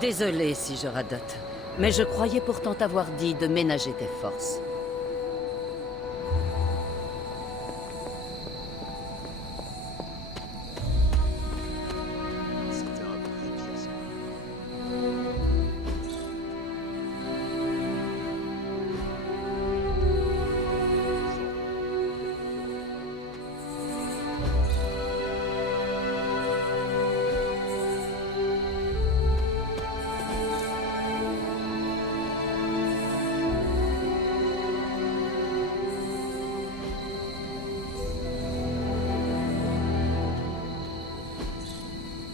Désolée si je radote, mais je croyais pourtant t'avoir dit de ménager tes forces. C'était un vrai pièce.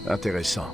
Intéressant.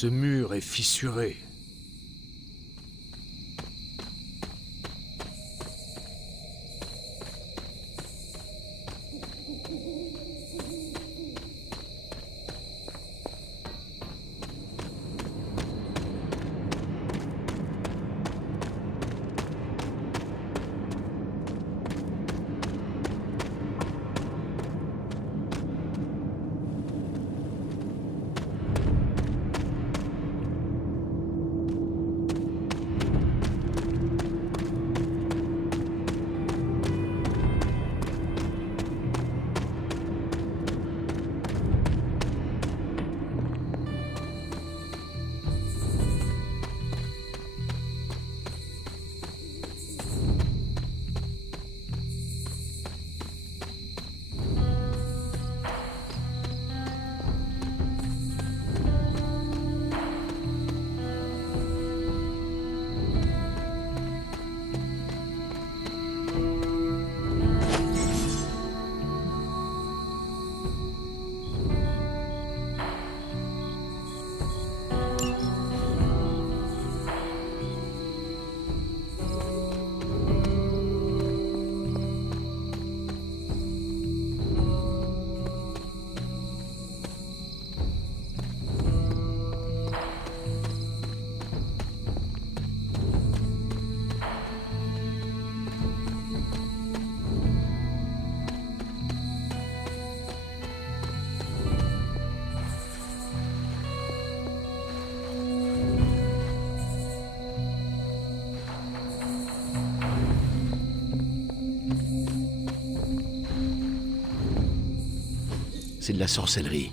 Ce mur est fissuré. C'est de la sorcellerie.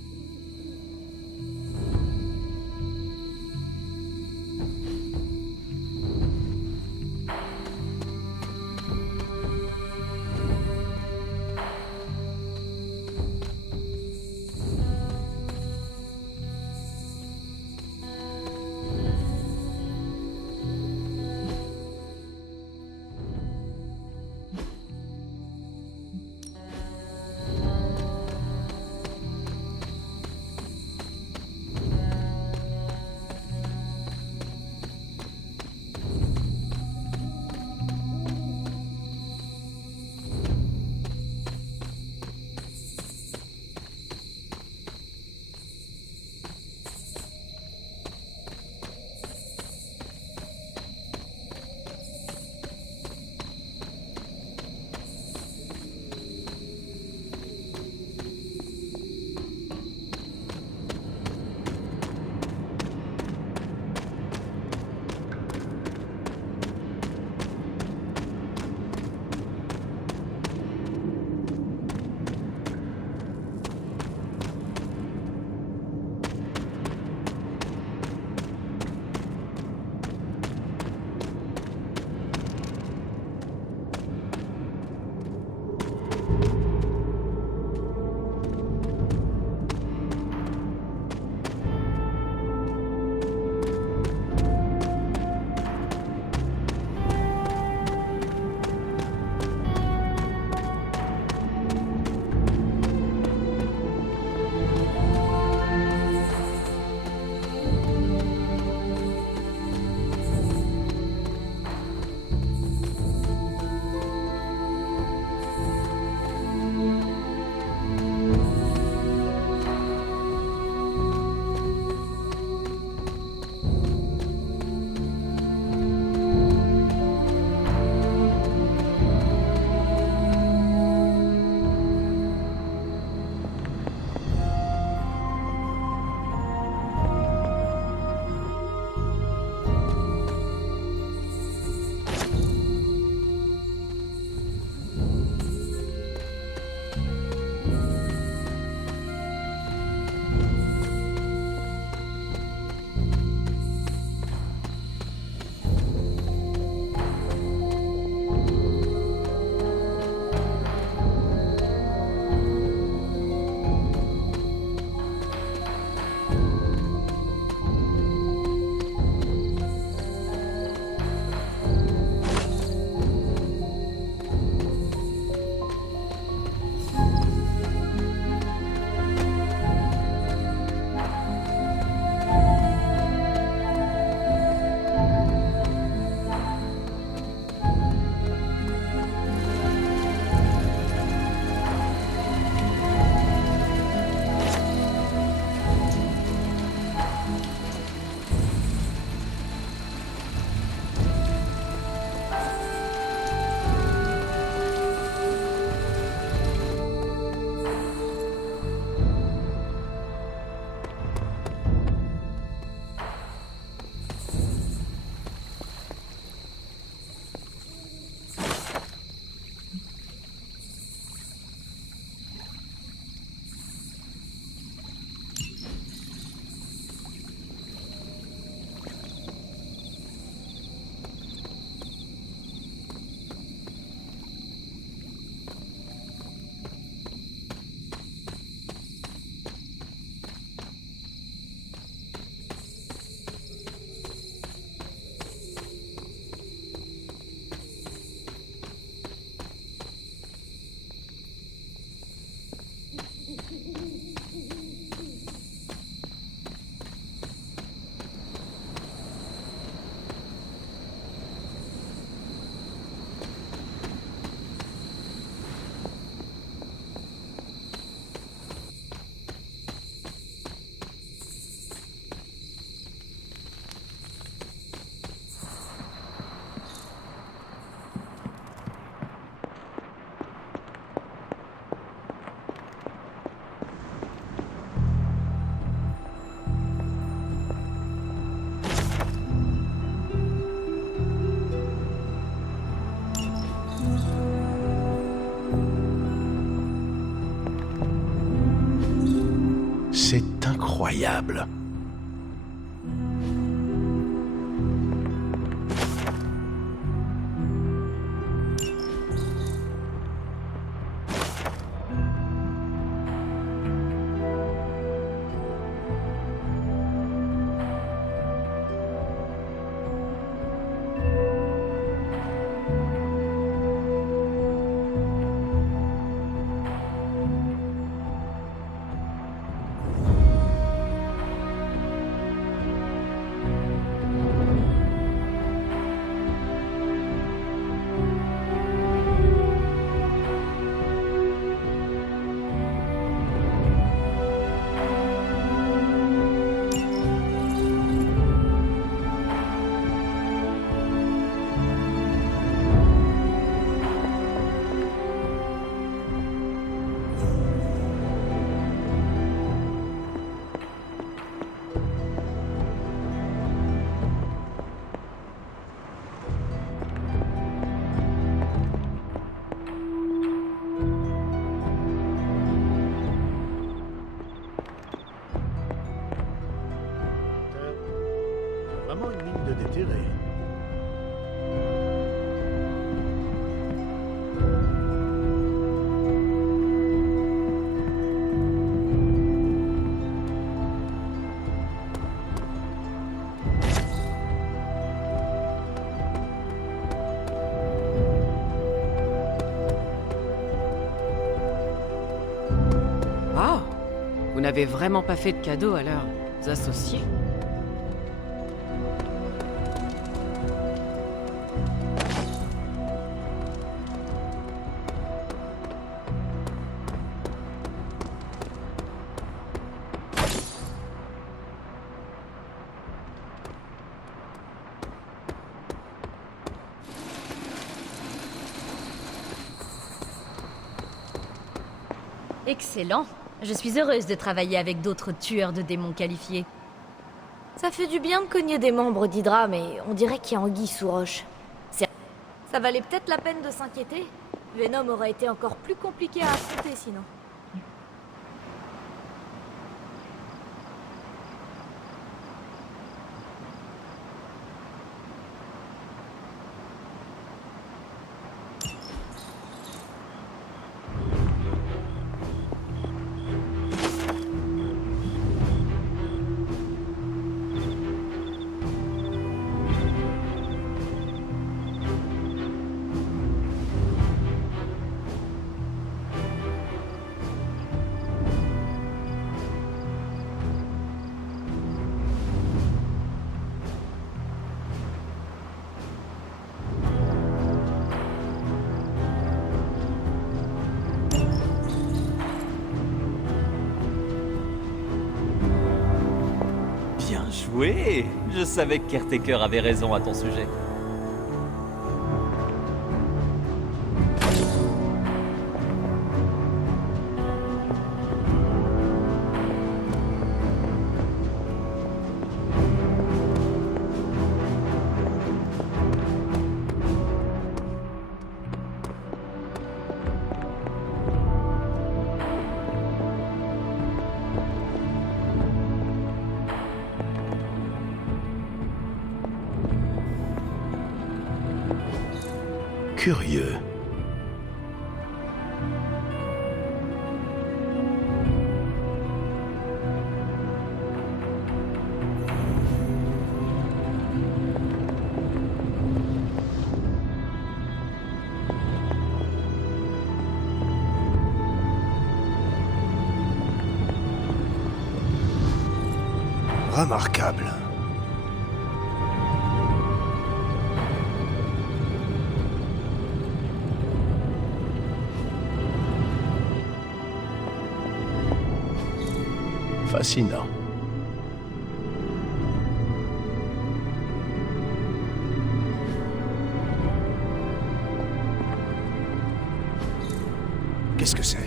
incroyable. Vraiment une mine de déterré. Ah, vous n'avez vraiment pas fait de cadeau à leurs associés? Excellent. Je suis heureuse de travailler avec d'autres tueurs de démons qualifiés. Ça fait du bien de cogner des membres d'Hydra, mais on dirait qu'il y a anguille sous roche. Ça valait peut-être la peine de s'inquiéter. Venom aurait été encore plus compliqué à affronter sinon. Bien joué! Je savais que Caretaker avait raison à ton sujet. Curieux. Remarquable. Fascinant. Qu'est-ce que c'est?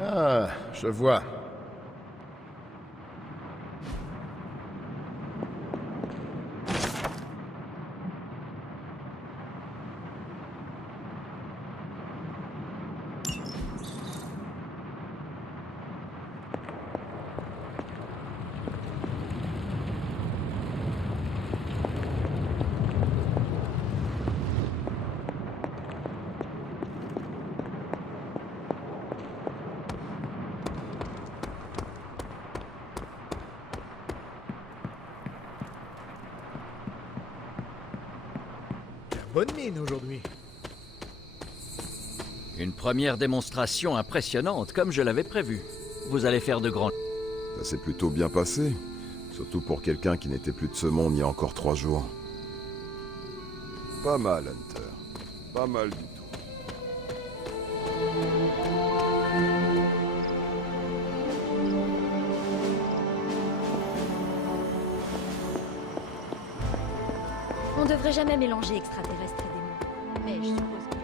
Ah, je vois. bonne mine aujourd'hui. Une première démonstration impressionnante, comme je l'avais prévu. Vous allez faire de grands... Ça s'est plutôt bien passé. Surtout pour quelqu'un qui n'était plus de ce monde il y a encore 3 jours. Pas mal, Hunter. Pas mal du tout. On devrait jamais mélanger extraterrestres et démons. Mais je suppose que...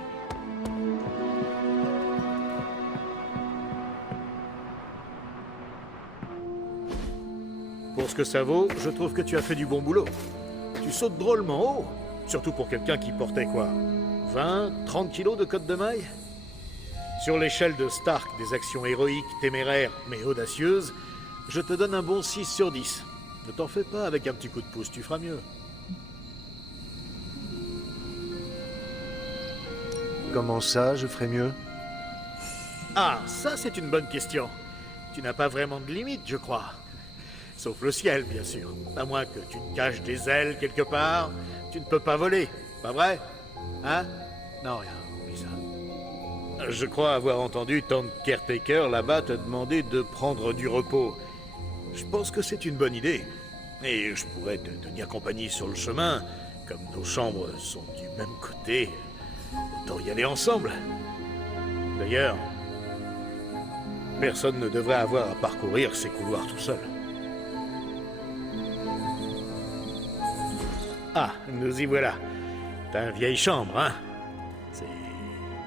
Pour ce que ça vaut, je trouve que tu as fait du bon boulot. Tu sautes drôlement haut, surtout pour quelqu'un qui portait quoi 20, 30 kilos de côte de maille? Sur l'échelle de Stark des actions héroïques, téméraires, mais audacieuses, je te donne un bon 6 sur 10. Ne t'en fais pas, avec un petit coup de pouce, tu feras mieux. Comment ça, je ferais mieux? Ah, ça c'est une bonne question. Tu n'as pas vraiment de limite, je crois. Sauf le ciel, bien sûr. À moins que tu te caches des ailes quelque part, tu ne peux pas voler, pas vrai? Hein? Non, rien, oublie ça. Je crois avoir entendu Tante Caretaker là-bas te demander de prendre du repos. Je pense que c'est une bonne idée. Et je pourrais te tenir compagnie sur le chemin. Comme nos chambres sont du même côté, autant y aller ensemble. D'ailleurs, personne ne devrait avoir à parcourir ces couloirs tout seul. Ah, nous y voilà. T'as une vieille chambre, hein? C'est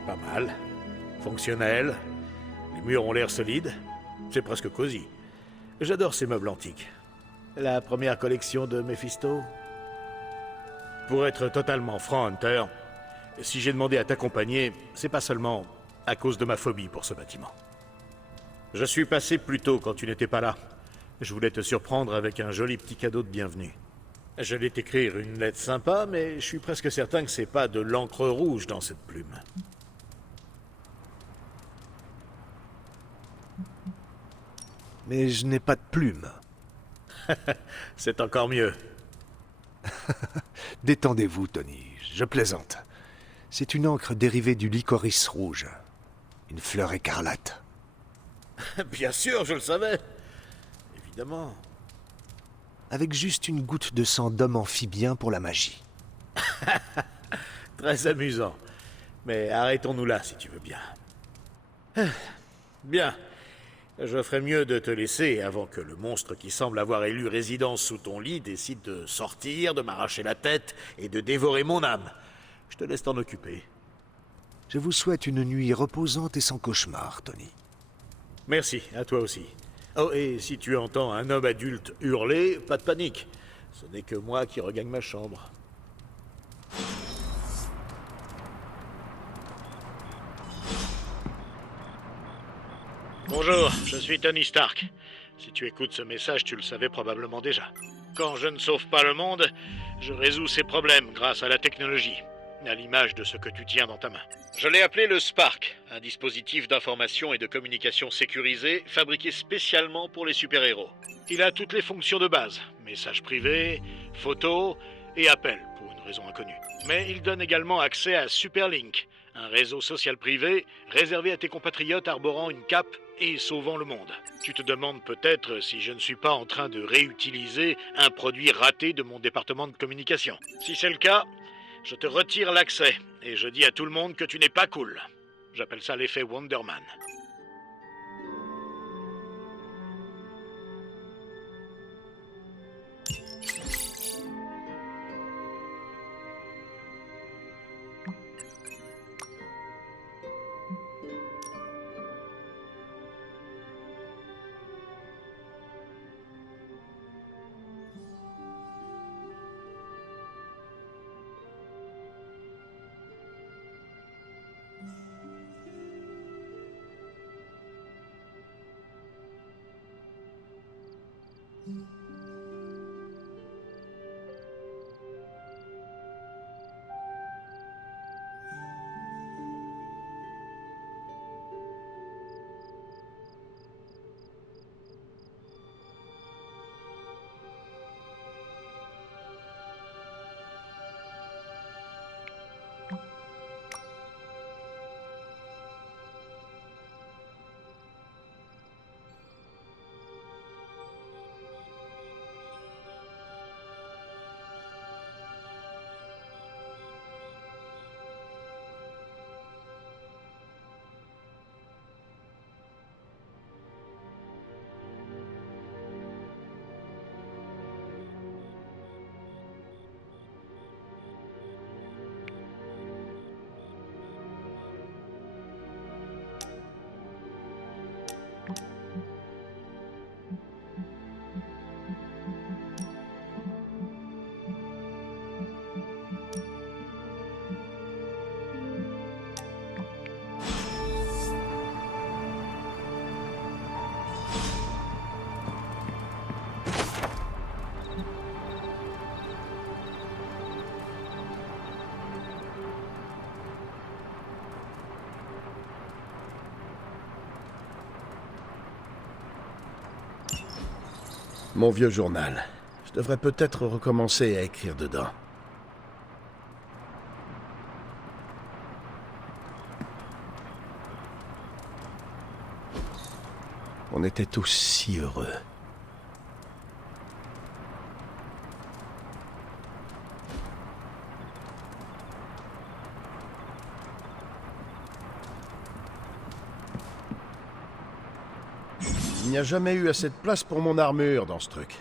pas mal. Fonctionnel. Les murs ont l'air solides. C'est presque cosy. J'adore ces meubles antiques. La première collection de Mephisto. Pour être totalement franc, Hunter, si j'ai demandé à t'accompagner, c'est pas seulement à cause de ma phobie pour ce bâtiment. Je suis passé plus tôt quand tu n'étais pas là. Je voulais te surprendre avec un joli petit cadeau de bienvenue. Je vais t'écrire une lettre sympa, mais je suis presque certain que c'est pas de l'encre rouge dans cette plume. Mais je n'ai pas de plume. C'est encore mieux. Détendez-vous, Tony, je plaisante. C'est une encre dérivée du licorice rouge. Une fleur écarlate. Bien sûr, je le savais. Évidemment. Avec juste une goutte de sang d'homme amphibien pour la magie. Très amusant. Mais arrêtons-nous là, si tu veux bien. Bien. Je ferais mieux de te laisser avant que le monstre qui semble avoir élu résidence sous ton lit décide de sortir, de m'arracher la tête et de dévorer mon âme. Je te laisse t'en occuper. Je vous souhaite une nuit reposante et sans cauchemar, Tony. Merci, à toi aussi. Oh, et si tu entends un homme adulte hurler, pas de panique. Ce n'est que moi qui regagne ma chambre. Bonjour, je suis Tony Stark. Si tu écoutes ce message, tu le savais probablement déjà. Quand je ne sauve pas le monde, je résous ses problèmes grâce à la technologie, à l'image de ce que tu tiens dans ta main. Je l'ai appelé le Spark, un dispositif d'information et de communication sécurisé fabriqué spécialement pour les super-héros. Il a toutes les fonctions de base, messages privés, photos et appels, pour une raison inconnue. Mais il donne également accès à Superlink, un réseau social privé réservé à tes compatriotes arborant une cape et sauvant le monde. Tu te demandes peut-être si je ne suis pas en train de réutiliser un produit raté de mon département de communication. Si c'est le cas, je te retire l'accès et je dis à tout le monde que tu n'es pas cool. J'appelle ça l'effet Wonderman. Mon vieux journal. Je devrais peut-être recommencer à écrire dedans. On était tous si heureux. Il n'y a jamais eu assez de place pour mon armure dans ce truc.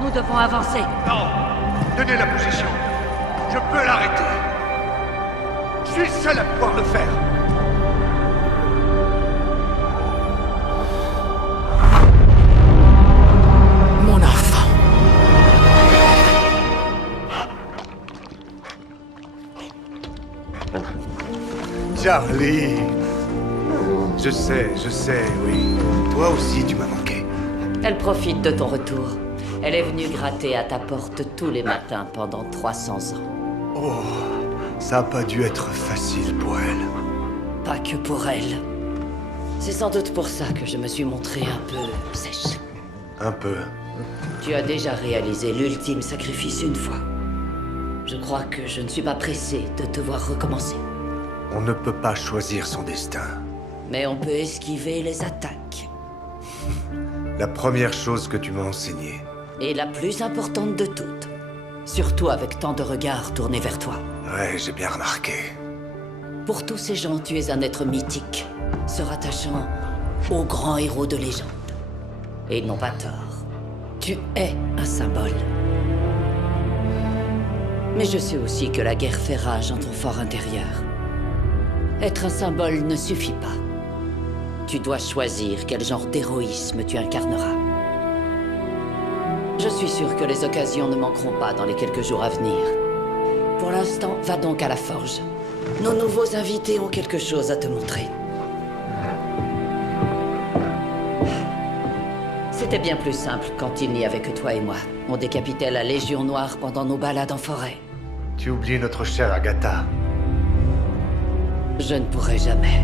Nous devons avancer. Non! Tenez la position. Je peux l'arrêter. Je suis le seul à pouvoir le faire. Mon enfant. Charlie! Je sais, oui. Toi aussi, tu m'as manqué. Elle profite de ton retour. Elle est venue gratter à ta porte tous les matins pendant 300 ans. Oh, ça a pas dû être facile pour elle. Pas que pour elle. C'est sans doute pour ça que je me suis montrée un peu sèche. Un peu. Tu as déjà réalisé l'ultime sacrifice une fois. Je crois que je ne suis pas pressé de te voir recommencer. On ne peut pas choisir son destin. Mais on peut esquiver les attaques. La première chose que tu m'as enseignée. Et la plus importante de toutes. Surtout avec tant de regards tournés vers toi. Ouais, j'ai bien remarqué. Pour tous ces gens, tu es un être mythique, se rattachant aux grands héros de légende. Et ils n'ont pas tort. Tu es un symbole. Mais je sais aussi que la guerre fait rage en ton fort intérieur. Être un symbole ne suffit pas. Tu dois choisir quel genre d'héroïsme tu incarneras. Je suis sûr que les occasions ne manqueront pas dans les quelques jours à venir. Pour l'instant, va donc à la forge. Nos nouveaux invités ont quelque chose à te montrer. C'était bien plus simple quand il n'y avait que toi et moi. On décapitait la Légion Noire pendant nos balades en forêt. Tu oublies notre chère Agatha. Je ne pourrai jamais.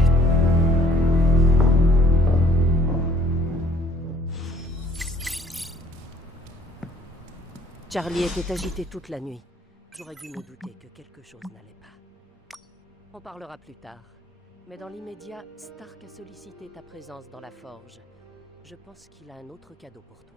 Charlie était agité toute la nuit. J'aurais dû me douter que quelque chose n'allait pas. On parlera plus tard. Mais dans l'immédiat, Stark a sollicité ta présence dans la forge. Je pense qu'il a un autre cadeau pour toi.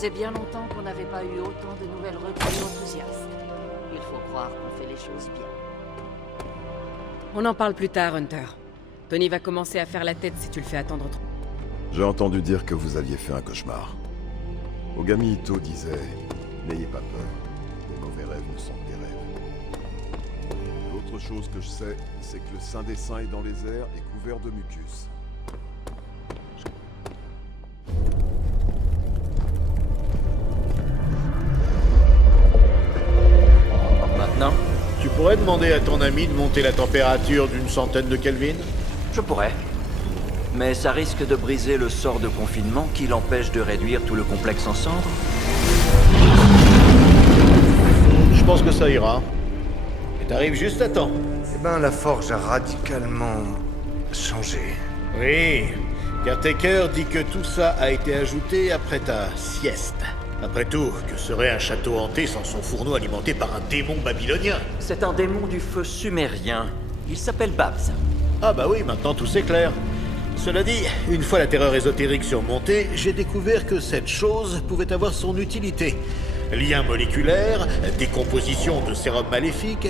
faisait bien longtemps qu'on n'avait pas eu autant de nouvelles recrues enthousiastes. Il faut croire qu'on fait les choses bien. On en parle plus tard, Hunter. Tony va commencer à faire la tête si tu le fais attendre trop. J'ai entendu dire que vous aviez fait un cauchemar. Ogami Itto disait « N'ayez pas peur, les mauvais rêves ne sont que des rêves ». L'autre chose que je sais, c'est que le Saint des Saints est dans les airs et couvert de mucus. Maintenant, Tu pourrais demander à ton ami de monter la température d'une centaine de Kelvin? je pourrais. Mais ça risque de briser le sort de confinement qui l'empêche de réduire tout le complexe en cendres. Je pense que ça ira. Et t'arrives juste à temps. Eh ben, la forge a radicalement changé. Oui, Caretaker dit que tout ça a été ajouté après ta sieste. Après tout, que serait un château hanté sans son fourneau alimenté par un démon babylonien? C'est un démon du feu sumérien. Il s'appelle Babs. Ah bah oui, maintenant tout c'est clair. Cela dit, une fois la terreur ésotérique surmontée, j'ai découvert que cette chose pouvait avoir son utilité. Liens moléculaires, décomposition de sérum maléfique,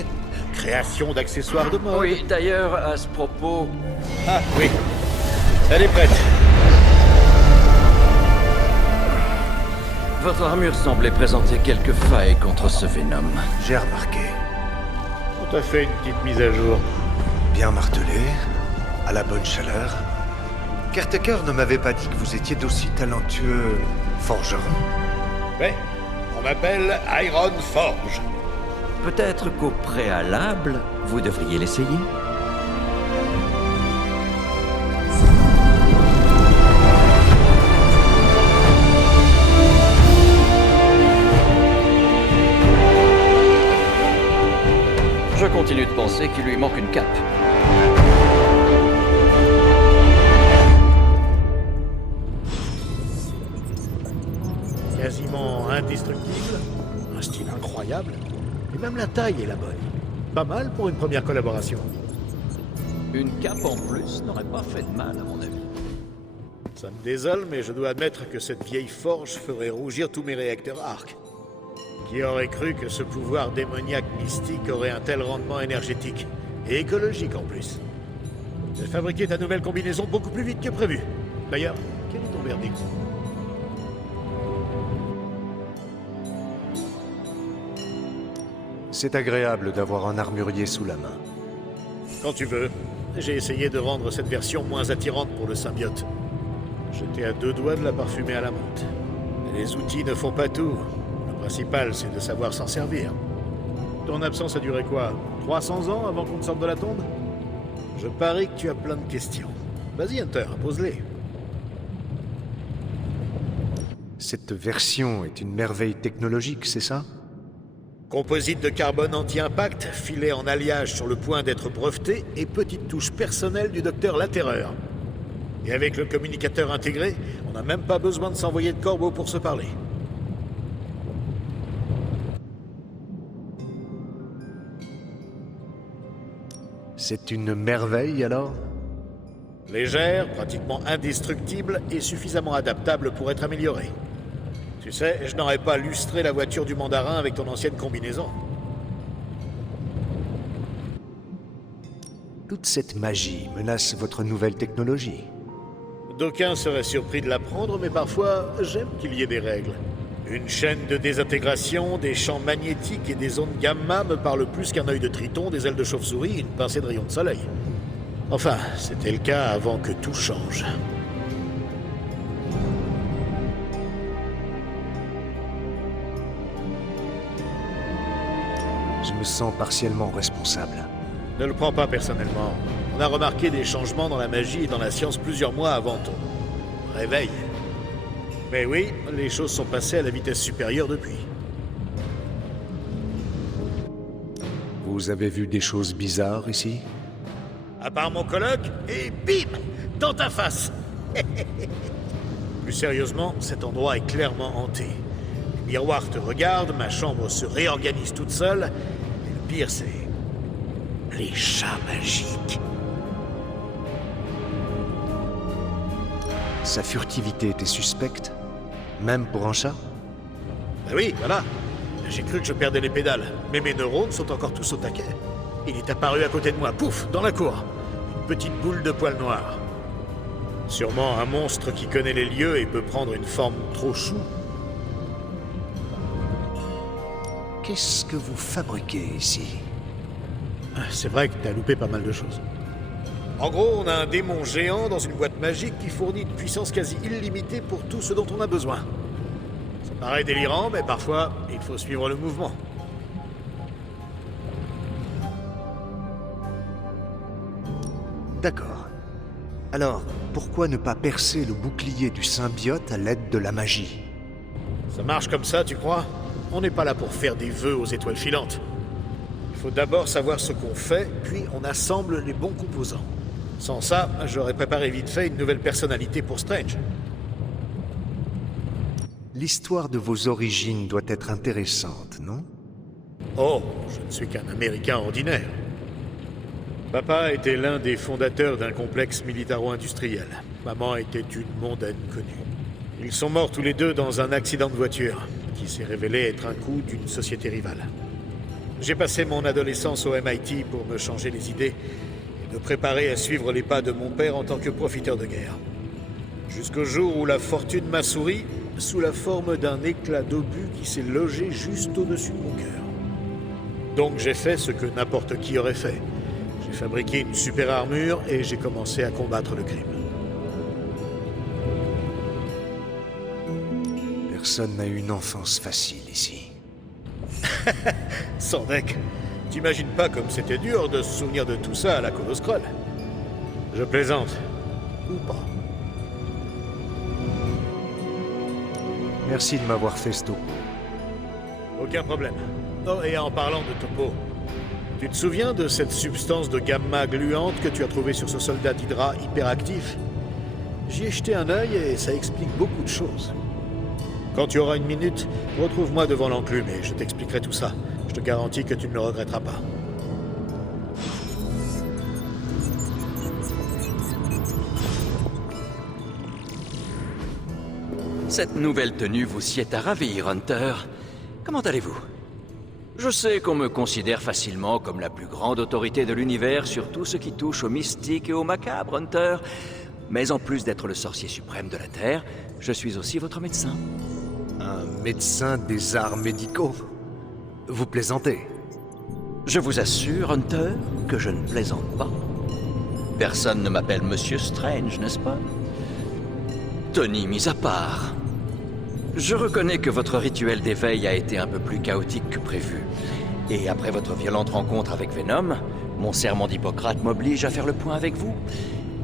création d'accessoires de mode... Oui, d'ailleurs, à ce propos... Ah oui, elle est prête. Votre armure semblait présenter quelques failles contre ce Venom. J'ai remarqué. On t'a fait une petite mise à jour. Bien martelé, à la bonne chaleur. Caretaker ne m'avait pas dit que vous étiez d'aussi talentueux forgeron. Ouais, on m'appelle Iron Forge. Peut-être qu'au préalable, vous devriez l'essayer. Je continue de penser qu'il lui manque une cape. Quasiment indestructible, un style incroyable, et même la taille est la bonne. Pas mal pour une première collaboration. Une cape en plus n'aurait pas fait de mal, à mon avis. Ça me désole, mais je dois admettre que cette vieille forge ferait rougir tous mes réacteurs arc. Qui aurait cru que ce pouvoir démoniaque mystique aurait un tel rendement énergétique, et écologique en plus. J'ai fabriqué ta nouvelle combinaison beaucoup plus vite que prévu. D'ailleurs, quel est ton verdict? C'est agréable d'avoir un armurier sous la main. Quand tu veux. J'ai essayé de rendre cette version moins attirante pour le symbiote. J'étais à 2 doigts de la parfumer à la menthe. Mais les outils ne font pas tout. Le principal, c'est de savoir s'en servir. Ton absence a duré quoi? 300 ans avant qu'on te sorte de la tombe? Je parie que tu as plein de questions. Vas-y, Hunter, pose-les. Cette version est une merveille technologique, c'est ça? Composite de carbone anti-impact, filet en alliage sur le point d'être breveté et petite touche personnelle du docteur Laterreur. Et avec le communicateur intégré, on n'a même pas besoin de s'envoyer de corbeau pour se parler. C'est une merveille alors? Légère, pratiquement indestructible et suffisamment adaptable pour être améliorée. Tu sais, je n'aurais pas lustré la voiture du mandarin avec ton ancienne combinaison. Toute cette magie menace votre nouvelle technologie. D'aucuns seraient surpris de l'apprendre, mais parfois, j'aime qu'il y ait des règles. Une chaîne de désintégration, des champs magnétiques et des ondes gamma me parlent plus qu'un œil de triton, des ailes de chauve-souris et une pincée de rayons de soleil. Enfin, c'était le cas avant que tout change. Je me sens partiellement responsable. Ne le prends pas personnellement. On a remarqué des changements dans la magie et dans la science plusieurs mois avant ton réveil. Mais oui, les choses sont passées à la vitesse supérieure depuis. Vous avez vu des choses bizarres ici? À part mon coloc, et bim! Dans ta face! Plus sérieusement, cet endroit est clairement hanté. Les miroirs te regardent, ma chambre se réorganise toute seule, et le pire c'est... les chats magiques. Sa furtivité était suspecte, même pour un chat? Ah oui, voilà. J'ai cru que je perdais les pédales, mais mes neurones sont encore tous au taquet. Il est apparu à côté de moi, pouf, dans la cour. Une petite boule de poils noirs. Sûrement un monstre qui connaît les lieux et peut prendre une forme trop choue. Qu'est-ce que vous fabriquez ici? C'est vrai que t'as loupé pas mal de choses. En gros, on a un démon géant dans une boîte magique qui fournit une puissance quasi illimitée pour tout ce dont on a besoin. Ça paraît délirant, mais parfois, il faut suivre le mouvement. D'accord. Alors, pourquoi ne pas percer le bouclier du symbiote à l'aide de la magie? Ça marche comme ça, tu crois? On n'est pas là pour faire des vœux aux étoiles filantes. Il faut d'abord savoir ce qu'on fait, puis on assemble les bons composants. Sans ça, j'aurais préparé vite fait une nouvelle personnalité pour Strange. L'histoire de vos origines doit être intéressante, non? Oh, je ne suis qu'un Américain ordinaire. Papa était l'un des fondateurs d'un complexe militaro-industriel. Maman était une mondaine connue. Ils sont morts tous les deux dans un accident de voiture, qui s'est révélé être un coup d'une société rivale. J'ai passé mon adolescence au MIT pour me changer les idées et me préparer à suivre les pas de mon père en tant que profiteur de guerre. Jusqu'au jour où la fortune m'a souri sous la forme d'un éclat d'obus qui s'est logé juste au-dessus de mon cœur. Donc j'ai fait ce que n'importe qui aurait fait. J'ai fabriqué une super armure et j'ai commencé à combattre le crime. Personne n'a eu une enfance facile ici. Sans deck, t'imagines pas comme c'était dur de se souvenir de tout ça à la Coloskroll. Je plaisante. Ou pas. Merci de m'avoir fait ce topo. Aucun problème. Oh, et en parlant de topo, tu te souviens de cette substance de gamma gluante que tu as trouvée sur ce soldat d'Hydra hyperactif? J'y ai jeté un œil et ça explique beaucoup de choses. Quand tu auras une minute, retrouve-moi devant l'enclume et je t'expliquerai tout ça. Je te garantis que tu ne le regretteras pas. Cette nouvelle tenue vous sied à ravir, Hunter. Comment allez-vous? Je sais qu'on me considère facilement comme la plus grande autorité de l'univers sur tout ce qui touche au mystique et au macabre, Hunter. Mais en plus d'être le sorcier suprême de la Terre, je suis aussi votre médecin. Un médecin des arts médicaux? Vous plaisantez? Je vous assure, Hunter, que je ne plaisante pas. Personne ne m'appelle Monsieur Strange, n'est-ce pas? Tony mis à part. Je reconnais que votre rituel d'éveil a été un peu plus chaotique que prévu. Et après votre violente rencontre avec Venom, mon serment d'Hippocrate m'oblige à faire le point avec vous.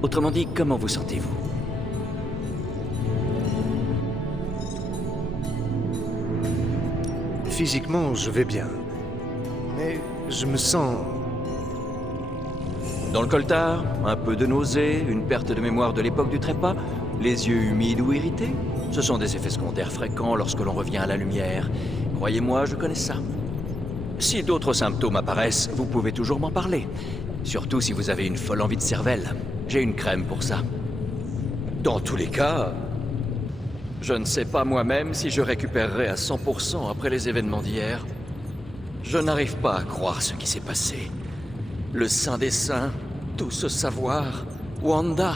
Autrement dit, comment vous sentez-vous? Physiquement, je vais bien. Mais je me sens... Dans le coltard, un peu de nausée, une perte de mémoire de l'époque du trépas, les yeux humides ou irrités. Ce sont des effets secondaires fréquents lorsque l'on revient à la lumière. Croyez-moi, je connais ça. Si d'autres symptômes apparaissent, vous pouvez toujours m'en parler. Surtout si vous avez une folle envie de cervelle. J'ai une crème pour ça. Dans tous les cas, je ne sais pas moi-même si je récupérerai à 100% après les événements d'hier. Je n'arrive pas à croire ce qui s'est passé. Le Saint des Saints, tout ce savoir, Wanda,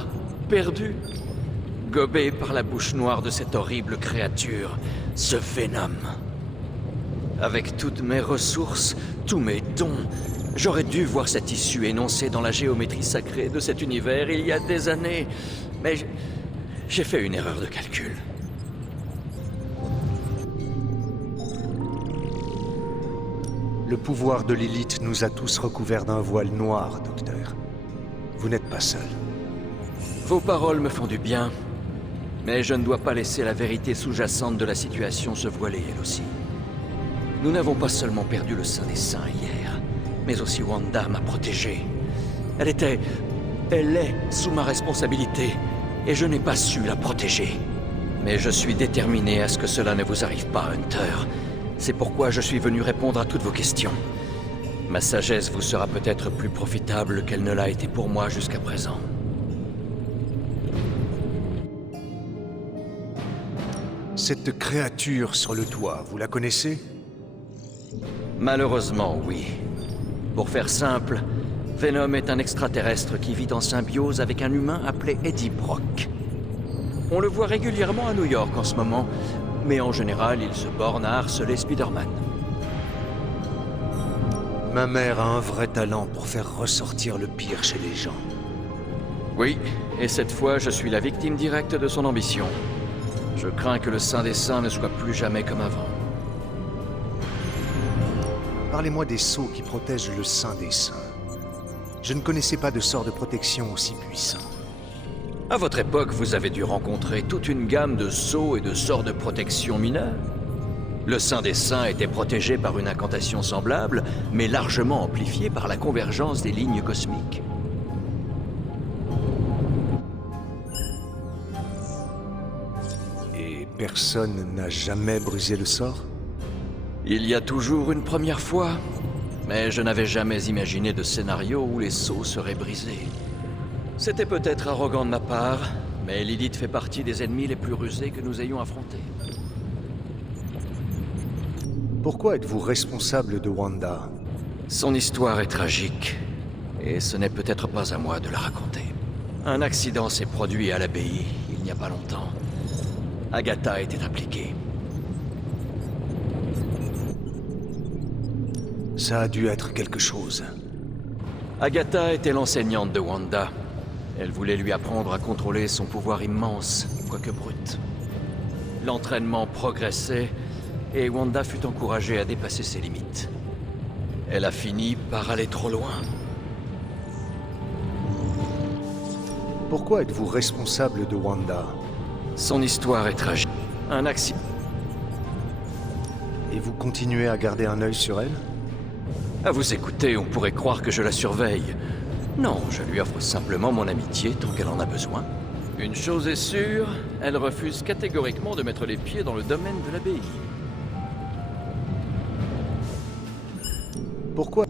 perdue, gobée par la bouche noire de cette horrible créature, ce Venom. Avec toutes mes ressources, tous mes dons, j'aurais dû voir cette issue énoncée dans la géométrie sacrée de cet univers il y a des années. Mais j'ai fait une erreur de calcul. Le pouvoir de Lilith nous a tous recouverts d'un voile noir, docteur. Vous n'êtes pas seul. Vos paroles me font du bien, mais je ne dois pas laisser la vérité sous-jacente de la situation se voiler elle aussi. Nous n'avons pas seulement perdu le Saint des Saints hier, mais aussi Wanda m'a protégé. Elle est sous ma responsabilité, et je n'ai pas su la protéger. Mais je suis déterminé à ce que cela ne vous arrive pas, Hunter. C'est pourquoi je suis venu répondre à toutes vos questions. Ma sagesse vous sera peut-être plus profitable qu'elle ne l'a été pour moi jusqu'à présent. Cette créature sur le toit, vous la connaissez? Malheureusement, oui. Pour faire simple, Venom est un extraterrestre qui vit en symbiose avec un humain appelé Eddie Brock. On le voit régulièrement à New York en ce moment, mais en général, il se borne à harceler Spider-Man. Ma mère a un vrai talent pour faire ressortir le pire chez les gens. Oui, et cette fois, je suis la victime directe de son ambition. Je crains que le Saint des Saints ne soit plus jamais comme avant. Parlez-moi des sceaux qui protègent le Saint des Saints. Je ne connaissais pas de sort de protection aussi puissant. À votre époque, vous avez dû rencontrer toute une gamme de sceaux et de sorts de protection mineurs. Le Saint des Saints était protégé par une incantation semblable, mais largement amplifiée par la convergence des lignes cosmiques. Et personne n'a jamais brisé le sort? Il y a toujours une première fois, mais je n'avais jamais imaginé de scénario où les sceaux seraient brisés. C'était peut-être arrogant de ma part, mais Lilith fait partie des ennemis les plus rusés que nous ayons affrontés. Pourquoi êtes-vous responsable de Wanda? Son histoire est tragique, et ce n'est peut-être pas à moi de la raconter. Un accident s'est produit à l'abbaye, il n'y a pas longtemps. Agatha était impliquée. Ça a dû être quelque chose. Agatha était l'enseignante de Wanda. Elle voulait lui apprendre à contrôler son pouvoir immense, quoique brut. L'entraînement progressait, et Wanda fut encouragée à dépasser ses limites. Elle a fini par aller trop loin. Pourquoi êtes-vous responsable de Wanda? Son histoire est tragique. Un accident. Et vous continuez à garder un œil sur elle? À vous écouter, on pourrait croire que je la surveille. Non, je lui offre simplement mon amitié tant qu'elle en a besoin. Une chose est sûre, elle refuse catégoriquement de mettre les pieds dans le domaine de l'abbaye. Pourquoi?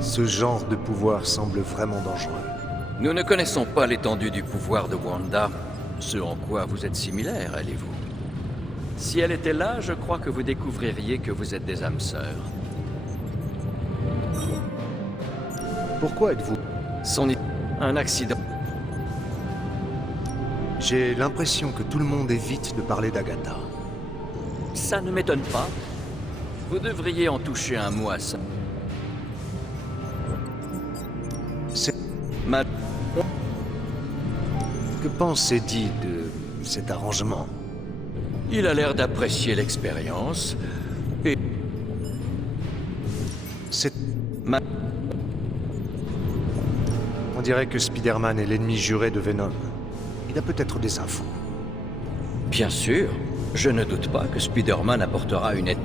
Ce genre de pouvoir semble vraiment dangereux. Nous ne connaissons pas l'étendue du pouvoir de Wanda, ce en quoi vous êtes similaires, elle et vous. Si elle était là, je crois que vous découvririez que vous êtes des âmes sœurs. Pourquoi êtes-vous... Un accident. J'ai l'impression que tout le monde évite de parler d'Agatha. Ça ne m'étonne pas. Vous devriez en toucher un mot à ça. C'est... Que pense Eddie de cet arrangement? Il a l'air d'apprécier l'expérience, et... C'est... On dirait que Spider-Man est l'ennemi juré de Venom. Il a peut-être des infos. Bien sûr, je ne doute pas que Spider-Man apportera une aide.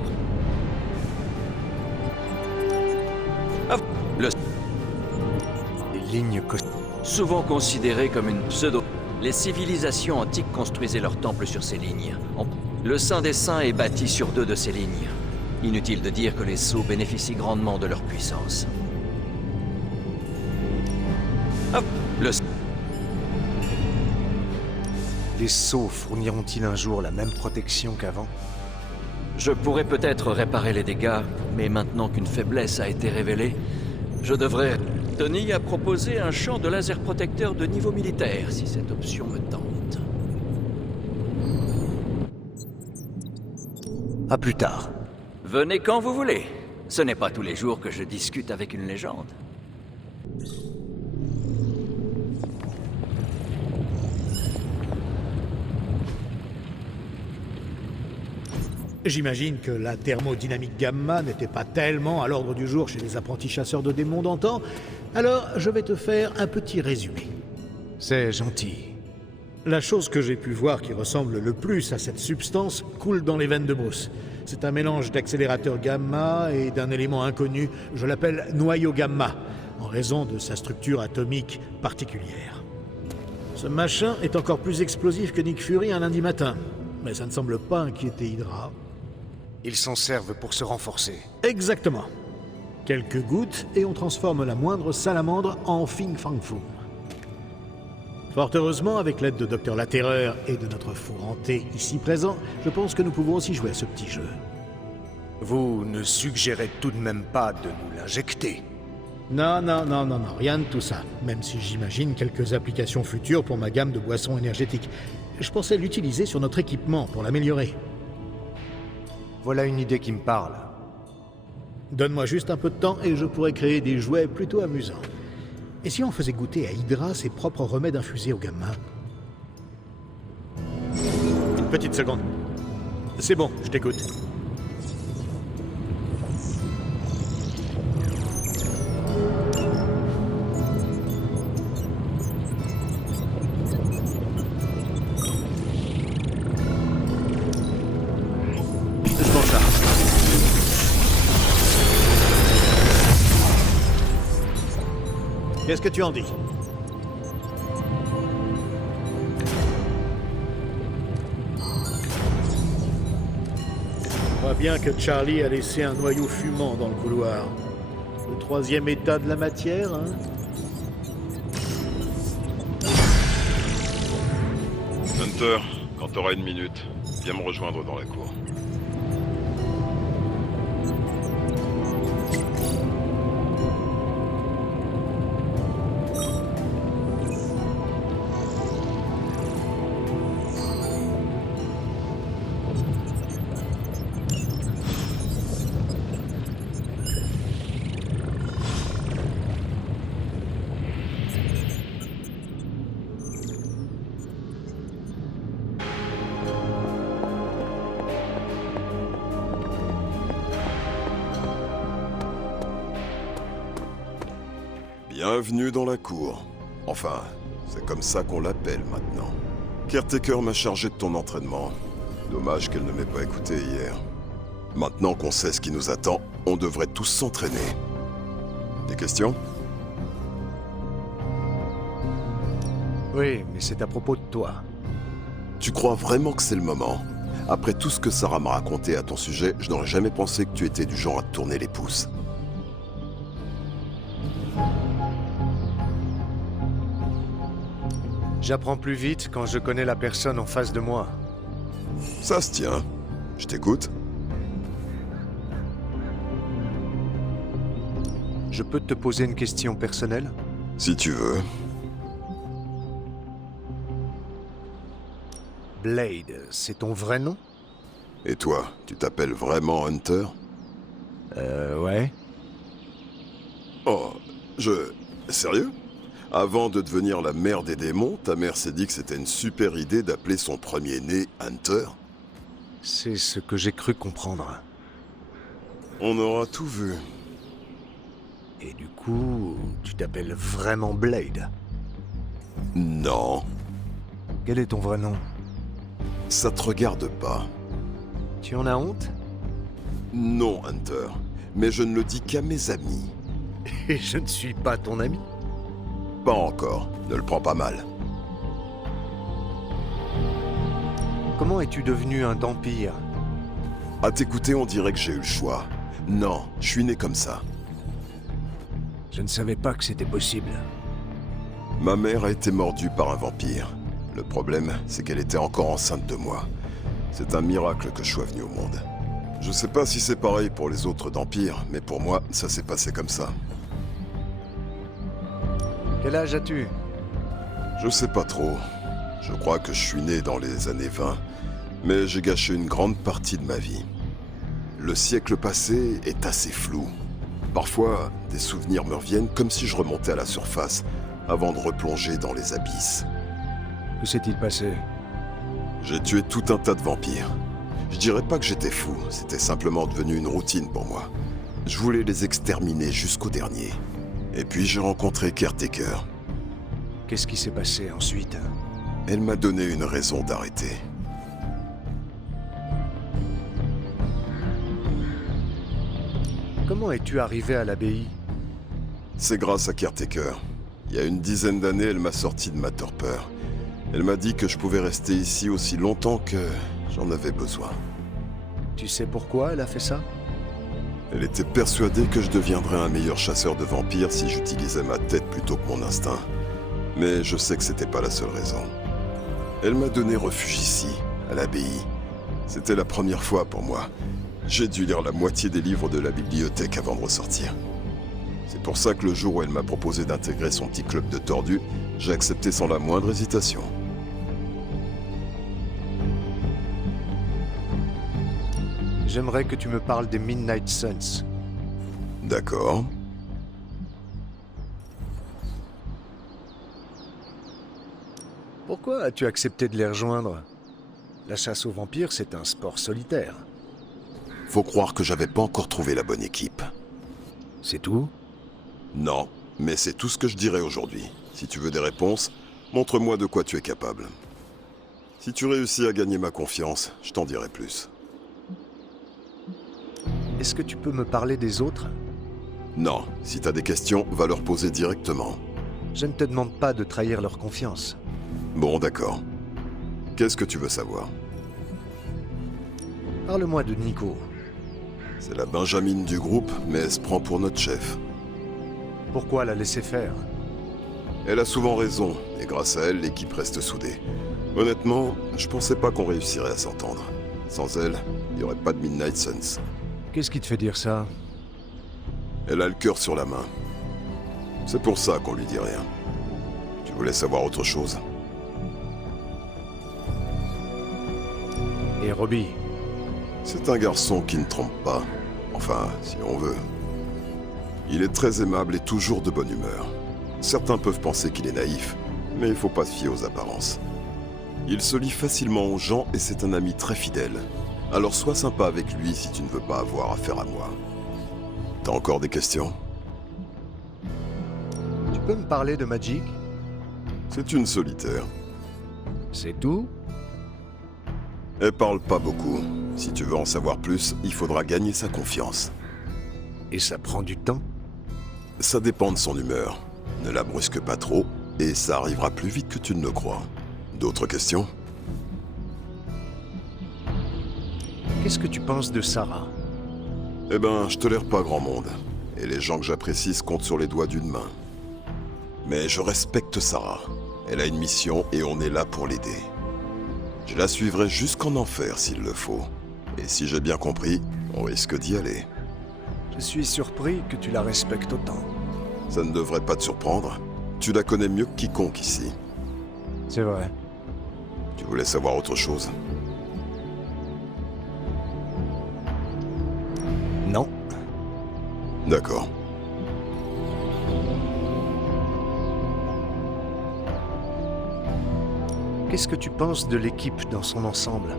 Les lignes souvent considérées comme une pseudo. Les civilisations antiques construisaient leurs temples sur ces lignes. Le Saint des Saints est bâti sur 2 de ces lignes. Inutile de dire que les sceaux bénéficient grandement de leur puissance. Les sceaux fourniront-ils un jour la même protection qu'avant? Je pourrais peut-être réparer les dégâts, mais maintenant qu'une faiblesse a été révélée, je devrais... Tony a proposé un champ de laser protecteur de niveau militaire, si cette option me tente. À plus tard. Venez quand vous voulez. Ce n'est pas tous les jours que je discute avec une légende. J'imagine que la thermodynamique gamma n'était pas tellement à l'ordre du jour chez les apprentis chasseurs de démons d'antan, alors je vais te faire un petit résumé. C'est gentil. La chose que j'ai pu voir qui ressemble le plus à cette substance coule dans les veines de Bruce. C'est un mélange d'accélérateur gamma et d'un élément inconnu, je l'appelle noyau gamma, en raison de sa structure atomique particulière. Ce machin est encore plus explosif que Nick Fury un lundi matin, mais ça ne semble pas inquiéter Hydra. Ils s'en servent pour se renforcer. Exactement. Quelques gouttes et on transforme la moindre salamandre en Fin Fang Foom. Fort heureusement, avec l'aide de Dr La Terreur et de notre fou hanté ici présent, je pense que nous pouvons aussi jouer à ce petit jeu. Vous ne suggérez tout de même pas de nous l'injecter? Non, rien de tout ça. Même si j'imagine quelques applications futures pour ma gamme de boissons énergétiques. Je pensais l'utiliser sur notre équipement pour l'améliorer. Voilà une idée qui me parle. Donne-moi juste un peu de temps et je pourrais créer des jouets plutôt amusants. Et si on faisait goûter à Hydra ses propres remèdes infusés au gamma? Une petite seconde. C'est bon, je t'écoute. Je m'en charge. Qu'est-ce que tu en dis? On voit bien que Charlie a laissé un noyau fumant dans le couloir. Le troisième état de la matière, hein? Hunter, quand t'auras une minute, viens me rejoindre dans la cour. Bienvenue dans la cour. Enfin, c'est comme ça qu'on l'appelle maintenant. Caretaker m'a chargé de ton entraînement. Dommage qu'elle ne m'ait pas écouté hier. Maintenant qu'on sait ce qui nous attend, on devrait tous s'entraîner. Des questions? Oui, mais c'est à propos de toi. Tu crois vraiment que c'est le moment? Après tout ce que Sarah m'a raconté à ton sujet, je n'aurais jamais pensé que tu étais du genre à te tourner les pouces. J'apprends plus vite quand je connais la personne en face de moi. Ça se tient. Je t'écoute. Je peux te poser une question personnelle? Si tu veux. Blade, c'est ton vrai nom? Et toi, tu t'appelles vraiment Hunter? Ouais. Oh, Sérieux? Avant de devenir la mère des démons, ta mère s'est dit que c'était une super idée d'appeler son premier-né Hunter? C'est ce que j'ai cru comprendre. On aura tout vu. Et du coup, tu t'appelles vraiment Blade? Non. Quel est ton vrai nom? Ça te regarde pas. Tu en as honte? Non, Hunter. Mais je ne le dis qu'à mes amis. Et je ne suis pas ton ami? Pas encore. Ne le prends pas mal. Comment es-tu devenu un vampire? À t'écouter, on dirait que j'ai eu le choix. Non, je suis né comme ça. Je ne savais pas que c'était possible. Ma mère a été mordue par un vampire. Le problème, c'est qu'elle était encore enceinte de moi. C'est un miracle que je sois venu au monde. Je sais pas si c'est pareil pour les autres vampires, mais pour moi, ça s'est passé comme ça. Quel âge as-tu? Je sais pas trop. Je crois que je suis né dans les années 20, mais j'ai gâché une grande partie de ma vie. Le siècle passé est assez flou. Parfois, des souvenirs me reviennent comme si je remontais à la surface, avant de replonger dans les abysses. Que s'est-il passé? J'ai tué tout un tas de vampires. Je dirais pas que j'étais fou, c'était simplement devenu une routine pour moi. Je voulais les exterminer jusqu'au dernier. Et puis j'ai rencontré Caretaker. Qu'est-ce qui s'est passé ensuite? Elle m'a donné une raison d'arrêter. Comment es-tu arrivé à l'abbaye? C'est grâce à Caretaker. Il y a une dizaine d'années, elle m'a sorti de ma torpeur. Elle m'a dit que je pouvais rester ici aussi longtemps que j'en avais besoin. Tu sais pourquoi elle a fait ça? Elle était persuadée que je deviendrais un meilleur chasseur de vampires si j'utilisais ma tête plutôt que mon instinct. Mais je sais que c'était pas la seule raison. Elle m'a donné refuge ici, à l'abbaye. C'était la première fois pour moi. J'ai dû lire la moitié des livres de la bibliothèque avant de ressortir. C'est pour ça que le jour où elle m'a proposé d'intégrer son petit club de tordus, j'ai accepté sans la moindre hésitation. J'aimerais que tu me parles des Midnight Suns. D'accord. Pourquoi as-tu accepté de les rejoindre? La chasse aux vampires, c'est un sport solitaire. Faut croire que j'avais pas encore trouvé la bonne équipe. C'est tout? Non, mais c'est tout ce que je dirais aujourd'hui. Si tu veux des réponses, montre-moi de quoi tu es capable. Si tu réussis à gagner ma confiance, je t'en dirai plus. Est-ce que tu peux me parler des autres? Non, si t'as des questions, va leur poser directement. Je ne te demande pas de trahir leur confiance. Bon, d'accord. Qu'est-ce que tu veux savoir? Parle-moi de Nico. C'est la Benjamine du groupe, mais elle se prend pour notre chef. Pourquoi la laisser faire? Elle a souvent raison, et grâce à elle, l'équipe reste soudée. Honnêtement, je pensais pas qu'on réussirait à s'entendre. Sans elle, il n'y aurait pas de Midnight Suns. Qu'est-ce qui te fait dire ça? Elle a le cœur sur la main. C'est pour ça qu'on lui dit rien. Tu voulais savoir autre chose? Et Robbie? C'est un garçon qui ne trompe pas. Enfin, si on veut. Il est très aimable et toujours de bonne humeur. Certains peuvent penser qu'il est naïf, mais il faut pas se fier aux apparences. Il se lie facilement aux gens et c'est un ami très fidèle. Alors sois sympa avec lui si tu ne veux pas avoir affaire à moi. T'as encore des questions? Tu peux me parler de Magic? C'est une solitaire. C'est tout? Elle parle pas beaucoup. Si tu veux en savoir plus, il faudra gagner sa confiance. Et ça prend du temps? Ça dépend de son humeur. Ne la brusque pas trop, et ça arrivera plus vite que tu ne le crois. D'autres questions? Qu'est-ce que tu penses de Sarah? Eh ben, je tolère pas grand monde. Et les gens que j'apprécie se comptent sur les doigts d'une main. Mais je respecte Sarah. Elle a une mission et on est là pour l'aider. Je la suivrai jusqu'en enfer s'il le faut. Et si j'ai bien compris, on risque d'y aller. Je suis surpris que tu la respectes autant. Ça ne devrait pas te surprendre. Tu la connais mieux que quiconque ici. C'est vrai. Tu voulais savoir autre chose? Non. D'accord. Qu'est-ce que tu penses de l'équipe dans son ensemble?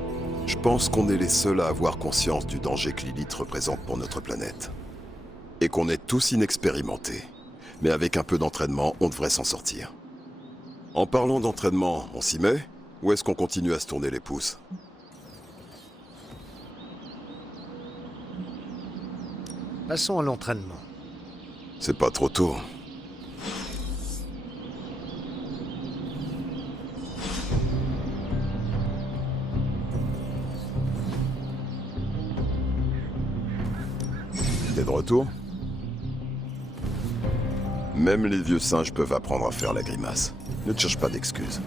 Je pense qu'on est les seuls à avoir conscience du danger que Lilith représente pour notre planète. Et qu'on est tous inexpérimentés. Mais avec un peu d'entraînement, on devrait s'en sortir. En parlant d'entraînement, on s'y met? Ou est-ce qu'on continue à se tourner les pouces? Passons à l'entraînement. C'est pas trop tôt. T'es de retour? Même les vieux singes peuvent apprendre à faire la grimace. Ne te cherche pas d'excuses.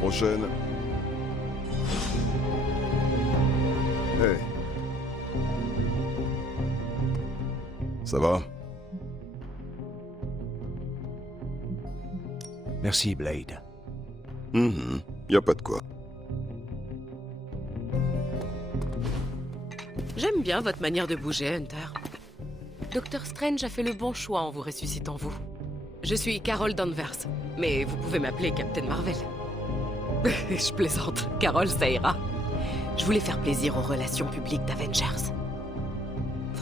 Prochaine. Hey. Ça va? Merci, Blade. Y a pas de quoi. J'aime bien votre manière de bouger, Hunter. Docteur Strange a fait le bon choix en vous ressuscitant, vous. Je suis Carol Danvers, mais vous pouvez m'appeler Captain Marvel. Je plaisante. Carol, ça ira. Je voulais faire plaisir aux relations publiques d'Avengers.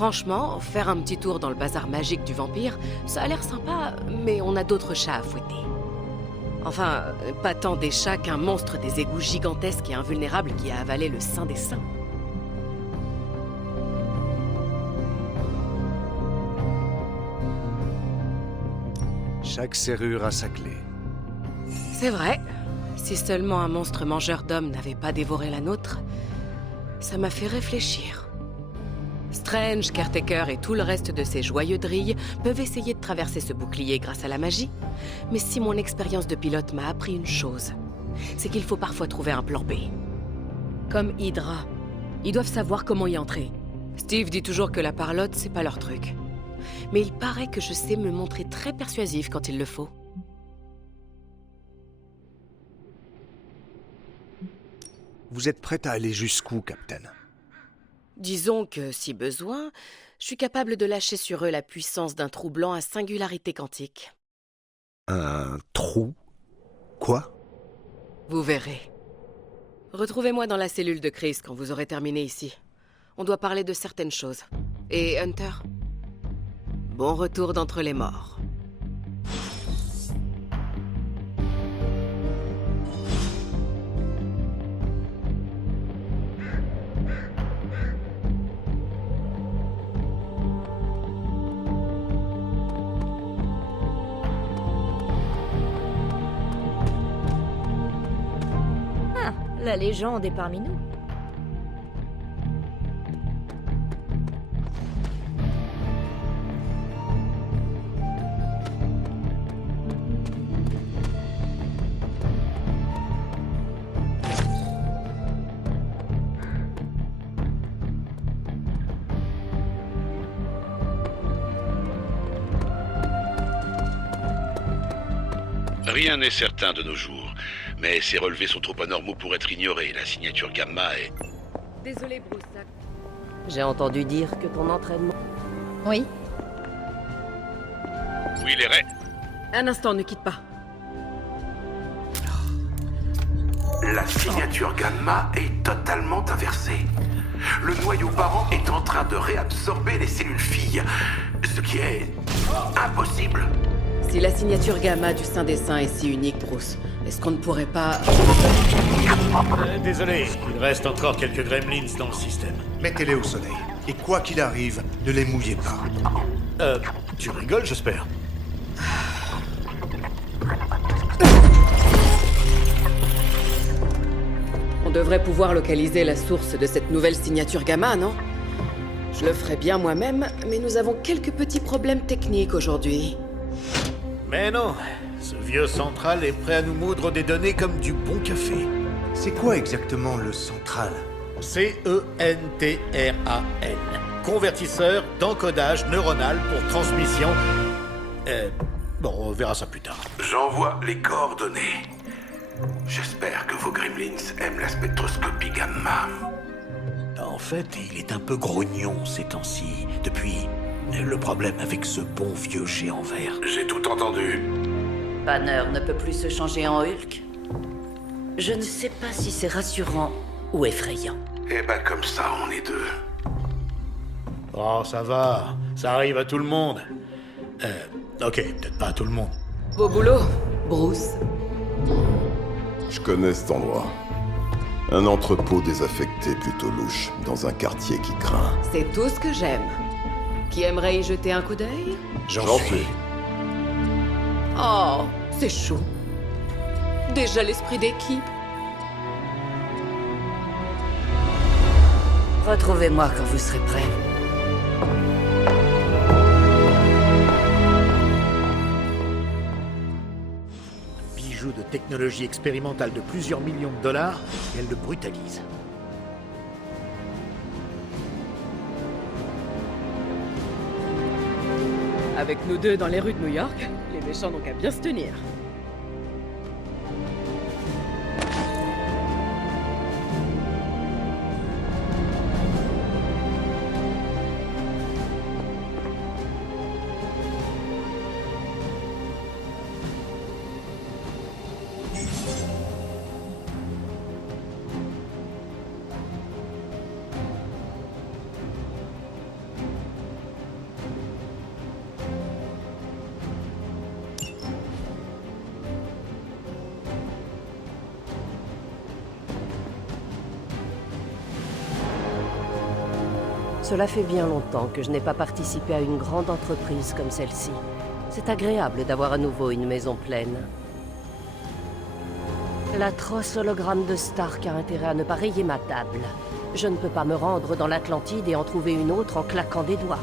Franchement, faire un petit tour dans le bazar magique du vampire, ça a l'air sympa, mais on a d'autres chats à fouetter. Enfin, pas tant des chats qu'un monstre des égouts gigantesques et invulnérables qui a avalé le Saint des Saints. Chaque serrure a sa clé. C'est vrai. Si seulement un monstre mangeur d'hommes n'avait pas dévoré la nôtre, ça m'a fait réfléchir. Strange, Caretaker et tout le reste de ces joyeux drilles peuvent essayer de traverser ce bouclier grâce à la magie, mais si mon expérience de pilote m'a appris une chose, c'est qu'il faut parfois trouver un plan B. Comme Hydra, ils doivent savoir comment y entrer. Steve dit toujours que la parlotte, c'est pas leur truc. Mais il paraît que je sais me montrer très persuasive quand il le faut. Vous êtes prête à aller jusqu'où, Captain? Disons que, si besoin, je suis capable de lâcher sur eux la puissance d'un trou blanc à singularité quantique. Un trou? Quoi? Vous verrez. Retrouvez-moi dans la cellule de Chris quand vous aurez terminé ici. On doit parler de certaines choses. Et Hunter? Bon retour d'entre les morts. La légende est parmi nous. Rien n'est certain de nos jours, mais ces relevés sont trop anormaux pour être ignorés. La signature Gamma est... Désolé, Bruce. J'ai entendu dire que ton entraînement... Oui. Oui, les raies. Un instant, ne quitte pas. La signature Gamma est totalement inversée. Le noyau parent est en train de réabsorber les cellules filles, ce qui est impossible. Si la signature Gamma du Saint des Saints est si unique, Bruce, est-ce qu'on ne pourrait pas... Désolé, il reste encore quelques gremlins dans le système. Mettez-les au soleil. Et quoi qu'il arrive, ne les mouillez pas. Tu rigoles, j'espère. On devrait pouvoir localiser la source de cette nouvelle signature Gamma, non? Je le ferais bien moi-même, mais nous avons quelques petits problèmes techniques aujourd'hui. Mais non, ce vieux central est prêt à nous moudre des données comme du bon café. C'est quoi exactement le central? C-E-N-T-R-A-L. Convertisseur d'encodage neuronal pour transmission... Bon, on verra ça plus tard. J'envoie les coordonnées. J'espère que vos gremlins aiment la spectroscopie Gamma. En fait, il est un peu grognon ces temps-ci, depuis le problème avec ce bon vieux géant vert. J'ai tout entendu. Banner ne peut plus se changer en Hulk. Je ne sais pas si c'est rassurant ou effrayant. Eh ben comme ça, on est deux. Oh, ça va. Ça arrive à tout le monde. Ok, peut-être pas à tout le monde. Beau boulot, Bruce. Je connais cet endroit. Un entrepôt désaffecté plutôt louche, dans un quartier qui craint. C'est tout ce que j'aime. Qui aimerait y jeter un coup d'œil? J'en suis. Oh, c'est chou. Déjà l'esprit d'équipe. Retrouvez-moi quand vous serez prêts. Bijou de technologie expérimentale de plusieurs millions de dollars, et elle le brutalise. Avec nous deux dans les rues de New York, les méchants n'ont qu'à bien se tenir. Cela fait bien longtemps que je n'ai pas participé à une grande entreprise comme celle-ci. C'est agréable d'avoir à nouveau une maison pleine. L'atroce hologramme de Stark a intérêt à ne pas rayer ma table. Je ne peux pas me rendre dans l'Atlantide et en trouver une autre en claquant des doigts.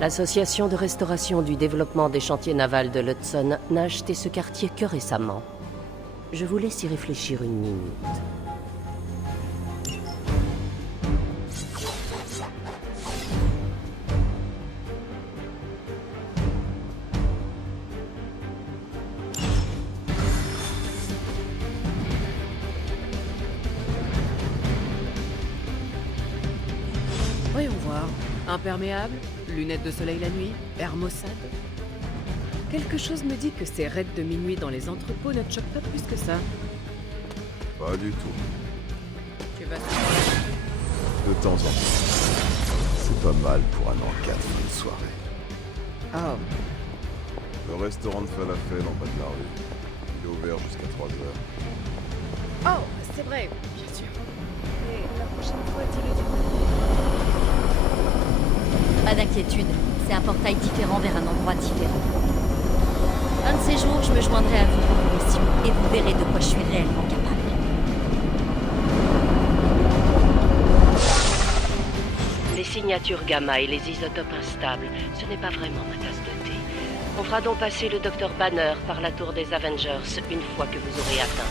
L'Association de restauration du développement des chantiers navals de l'Hudson n'a acheté ce quartier que récemment. Je vous laisse y réfléchir une minute. Voyons voir. Imperméable, lunettes de soleil la nuit, air maussade. Quelque chose me dit que ces raids de minuit dans les entrepôts ne te choquent pas plus que ça. Pas du tout. Tu vas... De temps en temps. C'est pas mal pour un encadre de soirée. Oh. Le restaurant de falafel en bas de la rue. Il est ouvert jusqu'à 3h. Oh, c'est vrai, bien sûr. Et la prochaine fois, dis-le du coup. Pas d'inquiétude, c'est un portail différent vers un endroit différent. Un de ces jours, je me joindrai à vous pour une mission, et vous verrez de quoi je suis réellement capable. Les signatures gamma et les isotopes instables, ce n'est pas vraiment ma tasse de thé. On fera donc passer le Dr Banner par la tour des Avengers une fois que vous aurez atteint.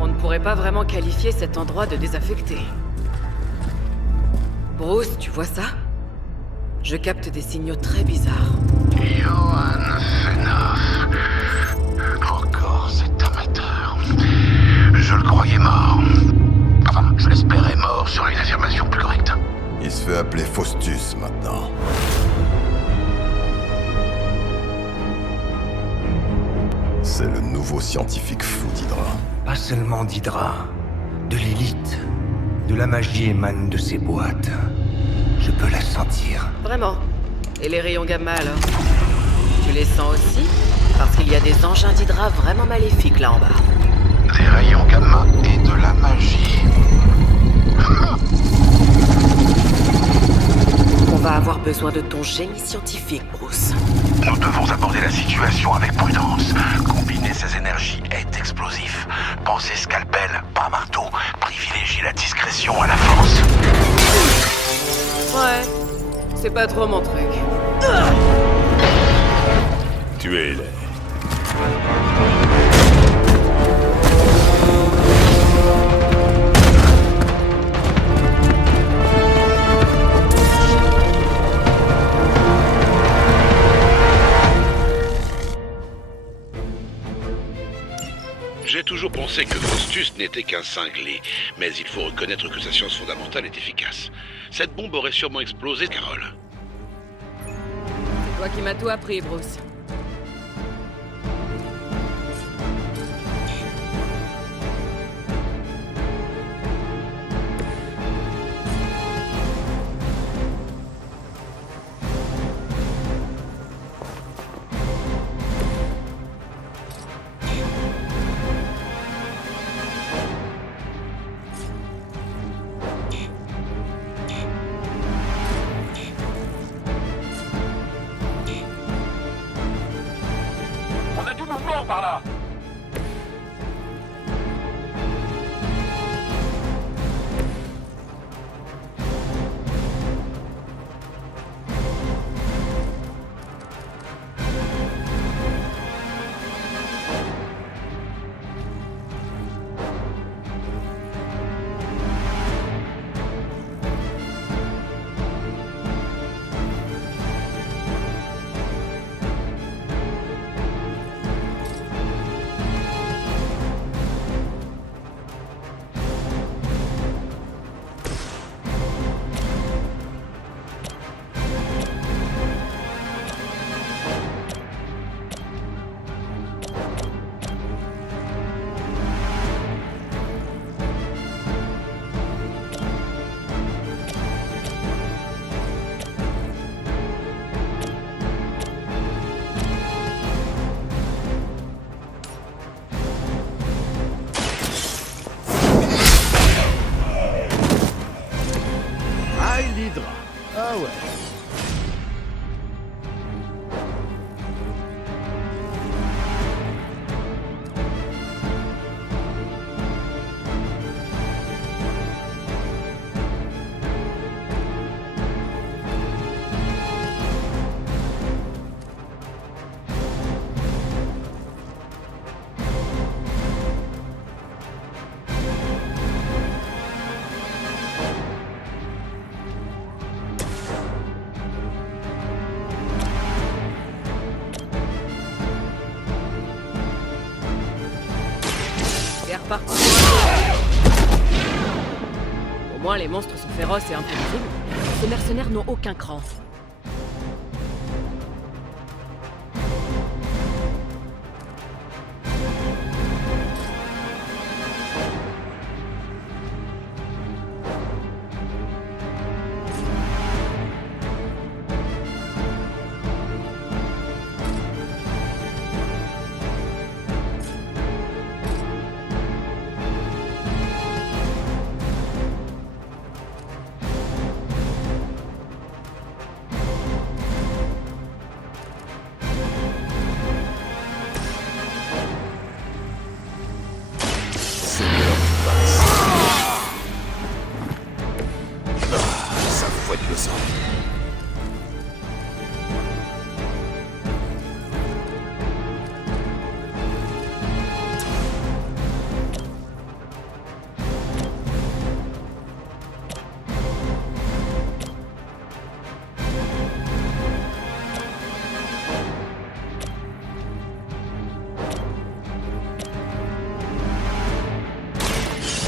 On ne pourrait pas vraiment qualifier cet endroit de désaffecté. Bruce, tu vois ça? Je capte des signaux très bizarres. Johan Fenaf. Encore cet amateur. Je le croyais mort. Enfin, je l'espérais mort sur une affirmation plus correcte. Il se fait appeler Faustus maintenant. C'est le nouveau scientifique fou d'Hydra. Pas seulement d'Hydra, de l'élite. De la magie émane de ces boîtes. Je peux la sentir. Vraiment. Et les rayons gamma alors? Tu les sens aussi? Parce qu'il y a des engins d'Hydra vraiment maléfiques là en bas. Des rayons gamma et de la magie. On va avoir besoin de ton génie scientifique, Bruce. Nous devons aborder la situation avec prudence. Combiner ces énergies est explosif. Pensez scalpel, pas marteau. Privilégiez la discrétion à la force. Ouais, c'est pas trop mon truc. Tuez-les. J'ai toujours pensé que Faustus n'était qu'un cinglé, mais il faut reconnaître que sa science fondamentale est efficace. Cette bombe aurait sûrement explosé, Carol. C'est toi qui m'as tout appris, Bruce. d'Hydra. Ah ouais. Au moins, les monstres sont féroces et imprévisibles. Ces mercenaires n'ont aucun cran.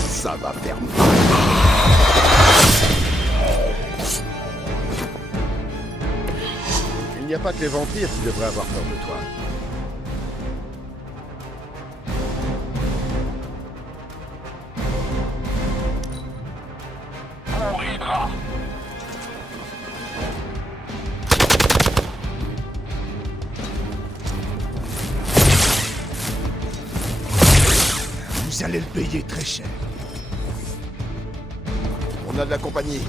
Ça va faire mal. Il n'y a pas que les vampires qui devraient avoir peur de toi. Vous allez le payer très cher. On a de la compagnie.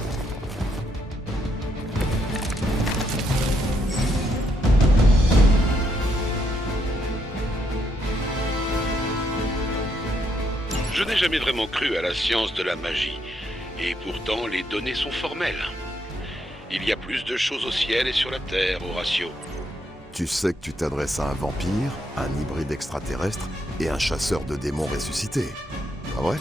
Je n'ai jamais vraiment cru à la science de la magie. Et pourtant, les données sont formelles. Il y a plus de choses au ciel et sur la terre, Horatio. Tu sais que tu t'adresses à un vampire, un hybride extraterrestre et un chasseur de démons ressuscités. Pas vrai ?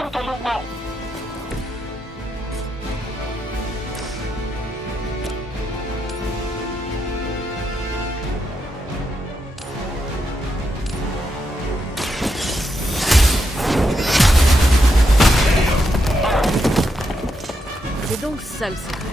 sont en mouvement. donc ça le secret.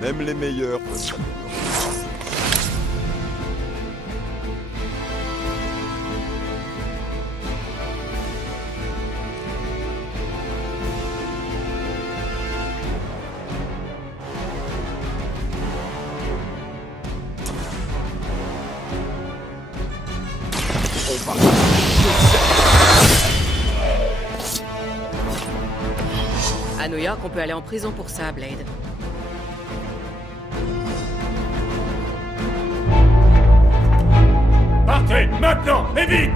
Même les meilleurs peuvent s'améliorer. À New York, on peut aller en prison pour ça, Blade. Partez, maintenant, et vite!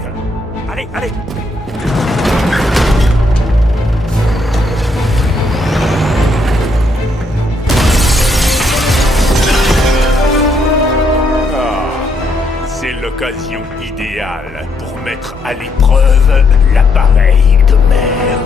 Allez, allez! C'est l'occasion idéale pour mettre à l'épreuve l'appareil de mer.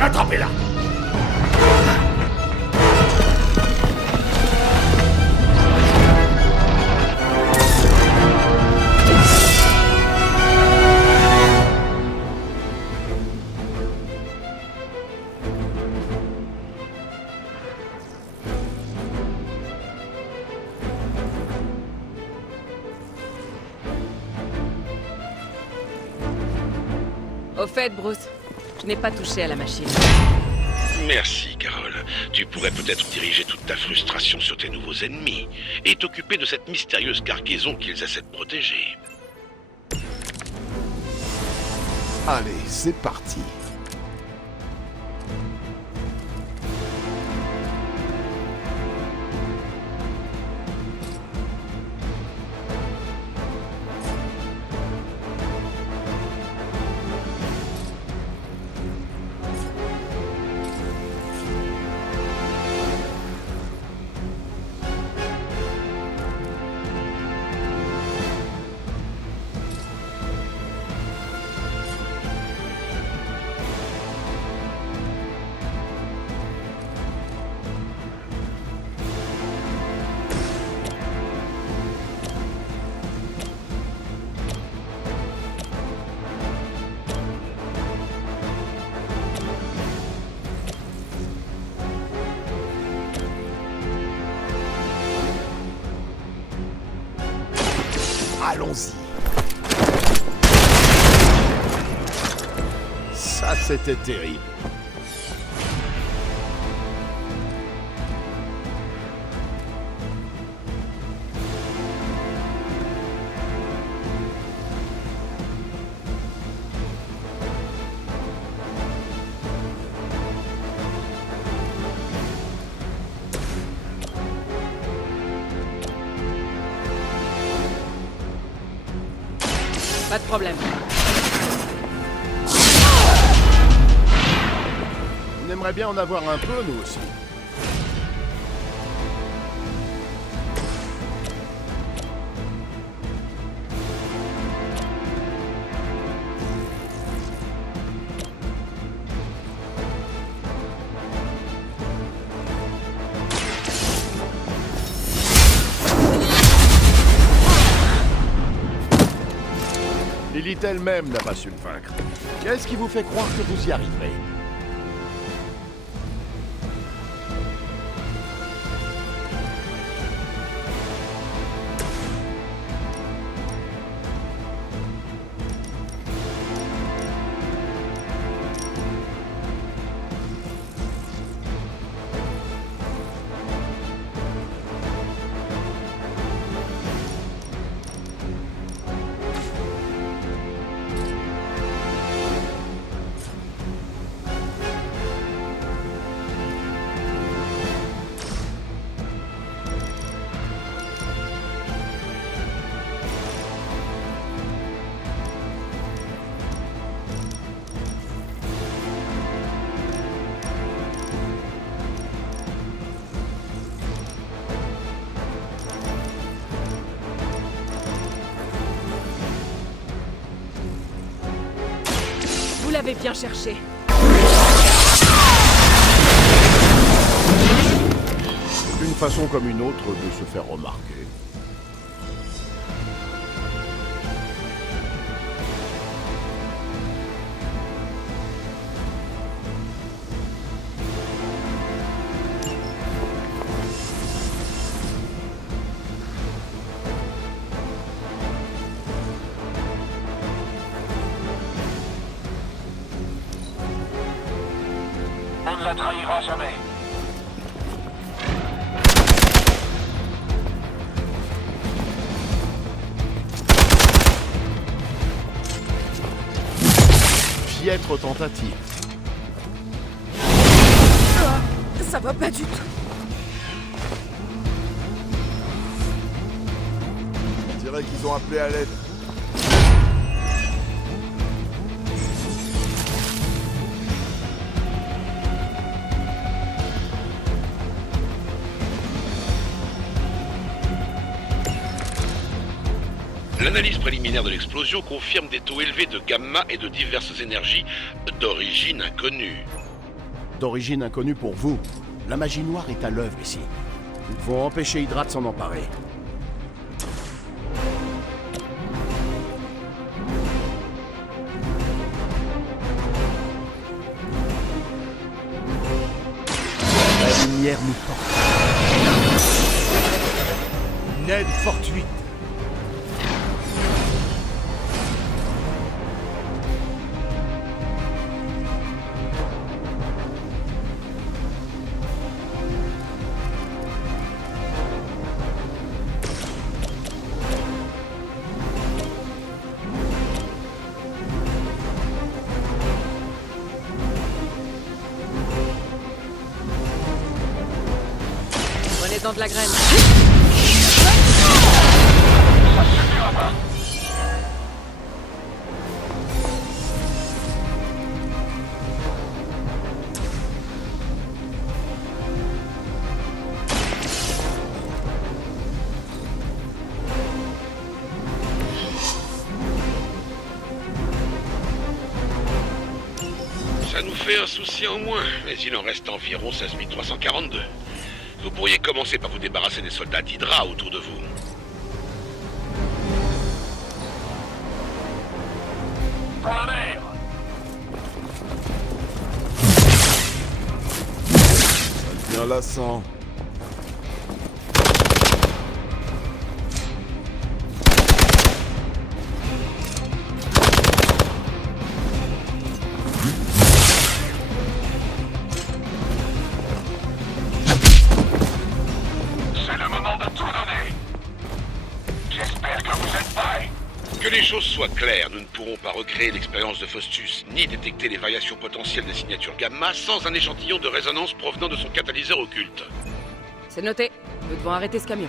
Attrapez-la! Au fait, Bruce, je n'ai pas touché à la machine. Merci, Carol. Tu pourrais peut-être diriger toute ta frustration sur tes nouveaux ennemis et t'occuper de cette mystérieuse cargaison qu'ils essaient de protéger. Allez, c'est parti. Allons-y. Ça, c'était terrible. Pas de problème. On aimerait bien en avoir un peu, nous aussi. Lilith elle-même n'a pas su le vaincre. Qu'est-ce qui vous fait croire que vous y arriverez? l'avez bien cherché. D'une façon comme une autre de se faire remarquer. On ne la trahira jamais. Piètre tentative. Ça va pas du tout. On dirait qu'ils ont appelé à l'aide. L'analyse préliminaire de l'explosion confirme des taux élevés de gamma et de diverses énergies d'origine inconnue. D'origine inconnue pour vous. La magie noire est à l'œuvre ici. Nous devons empêcher Hydra de s'en emparer. La lumière nous porte. Une aide fortuite. Prenez-en de la graine. Ça nous fait un souci en moins, mais il en reste environ 16 342. Vous pourriez commencer par vous débarrasser des soldats d'Hydra autour de vous. Pour la mer. Ça devient lassant. C'est le moment de tout donner. J'espère que vous êtes prêts. Que les choses soient claires, nous ne pourrons pas recréer l'expérience de Faustus, ni détecter les variations potentielles des signatures gamma sans un échantillon de résonance provenant de son catalyseur occulte. C'est noté. Nous devons arrêter ce camion.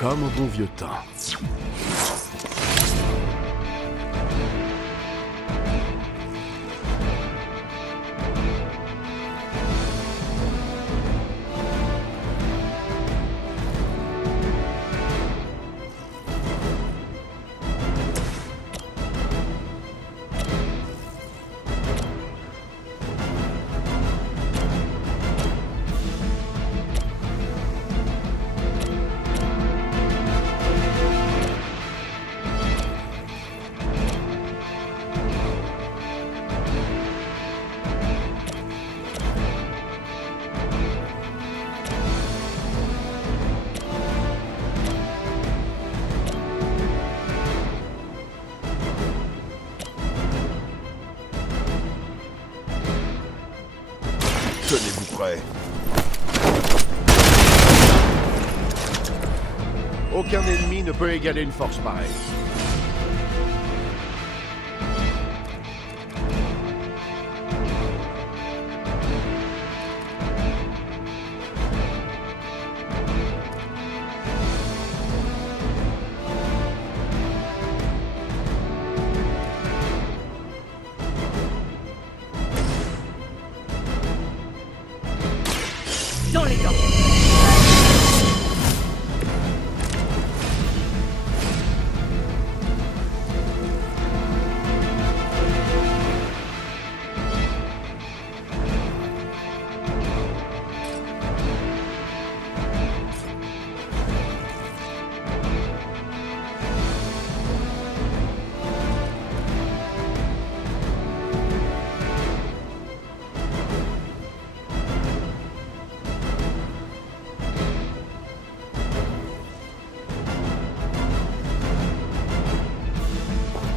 Comme au bon vieux temps. Tenez-vous prêts. Aucun ennemi ne peut égaler une force pareille. Dans les dents.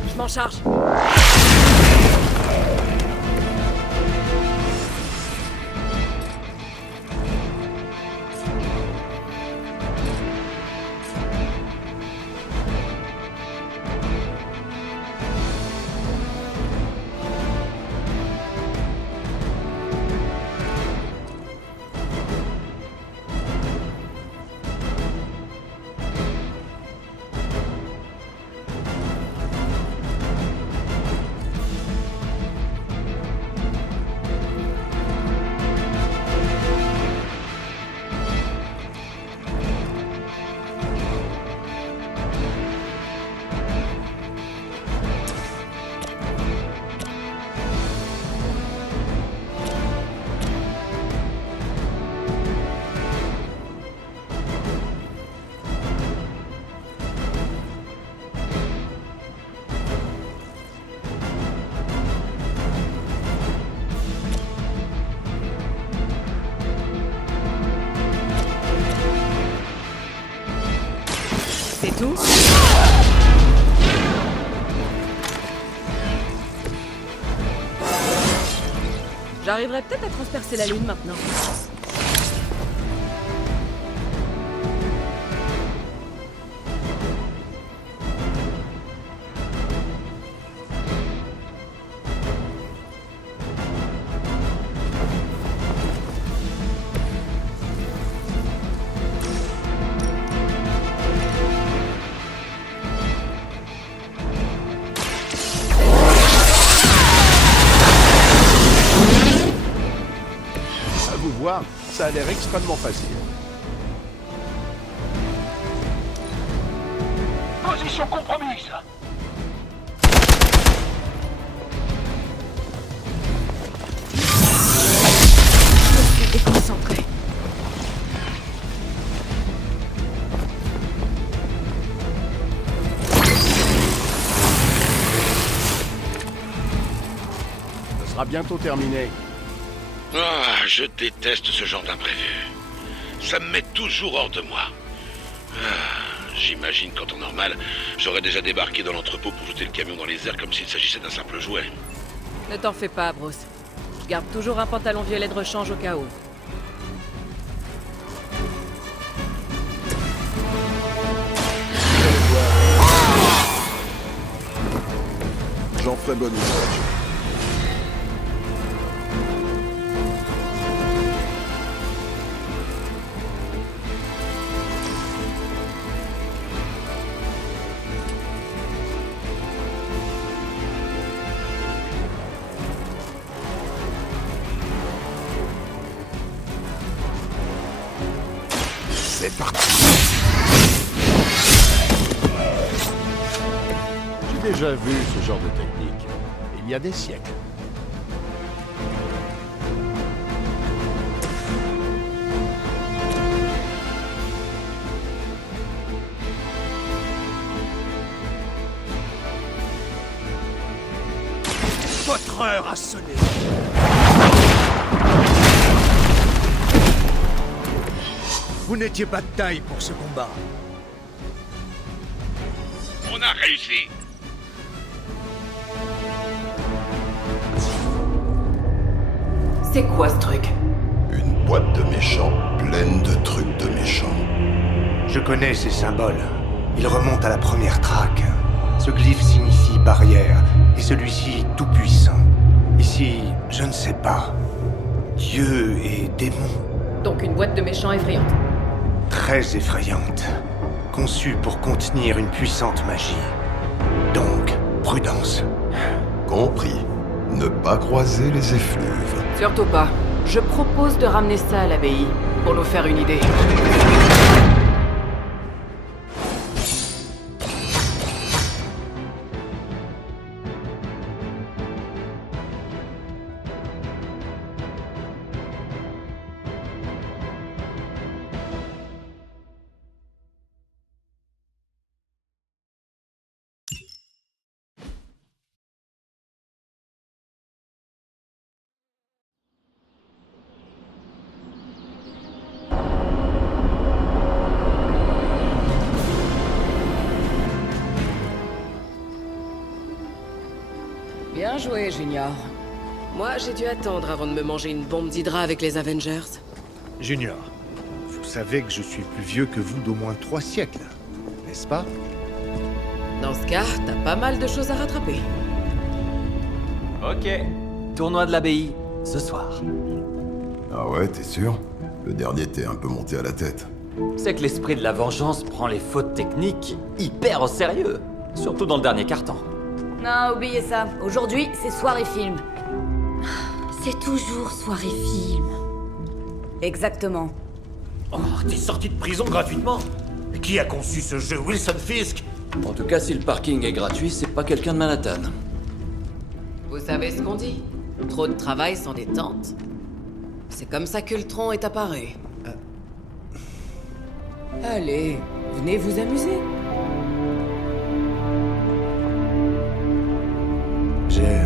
Je m'en charge. C'est tout? J'arriverai peut-être à transpercer la lune maintenant. Ça a l'air extrêmement facile. Position compromise. Je suis déconcentré. Ça sera bientôt terminé. Ah, je déteste ce genre d'imprévu. Ça me met toujours hors de moi. Ah, j'imagine qu'en temps normal, j'aurais déjà débarqué dans l'entrepôt pour jeter le camion dans les airs comme s'il s'agissait d'un simple jouet. Ne t'en fais pas, Bruce. Je garde toujours un pantalon violet de rechange au cas où. J'en ferai bon usage. C'est parti. J'ai déjà vu ce genre de technique. Il y a des siècles. Votre heure a sonné. Vous n'étiez pas de taille pour ce combat. On a réussi. C'est quoi ce truc? boîte de méchants pleine de trucs de méchants. Je connais ces symboles. Ils remontent à la première traque. Ce glyphe signifie barrière, et celui-ci tout-puissant. Ici, je ne sais pas. Dieu et démon. Donc une boîte de méchants effrayante. Très effrayante. Conçue pour contenir une puissante magie. Donc, prudence. Compris. Ne pas croiser les effluves. Surtout pas. Je propose de ramener ça à l'abbaye, pour nous faire une idée. Bien joué, Junior. Moi, j'ai dû attendre avant de me manger une bombe d'Hydra avec les Avengers. Junior, vous savez que je suis plus vieux que vous d'au moins 3 siècles, n'est-ce pas? Dans ce cas, t'as pas mal de choses à rattraper. Ok. Tournoi de l'abbaye, ce soir. Ah ouais, t'es sûr? Le dernier t'est un peu monté à la tête. C'est que l'esprit de la vengeance prend les fautes techniques hyper au sérieux. Surtout dans le dernier carton. Non, oubliez ça. Aujourd'hui, c'est soirée film. C'est toujours soirée film. Exactement. Oh, t'es sorti de prison gratuitement? Qui a conçu ce jeu, Wilson Fisk? En tout cas, si le parking est gratuit, c'est pas quelqu'un de Manhattan. Vous savez ce qu'on dit? Trop de travail sans détente. C'est comme ça qu'Ultron est apparu. Allez, venez vous amuser. J'ai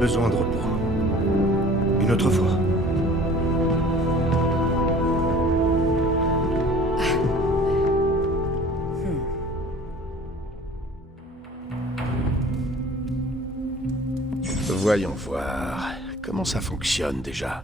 besoin de repos. Une autre fois. Voyons voir. Comment ça fonctionne déjà?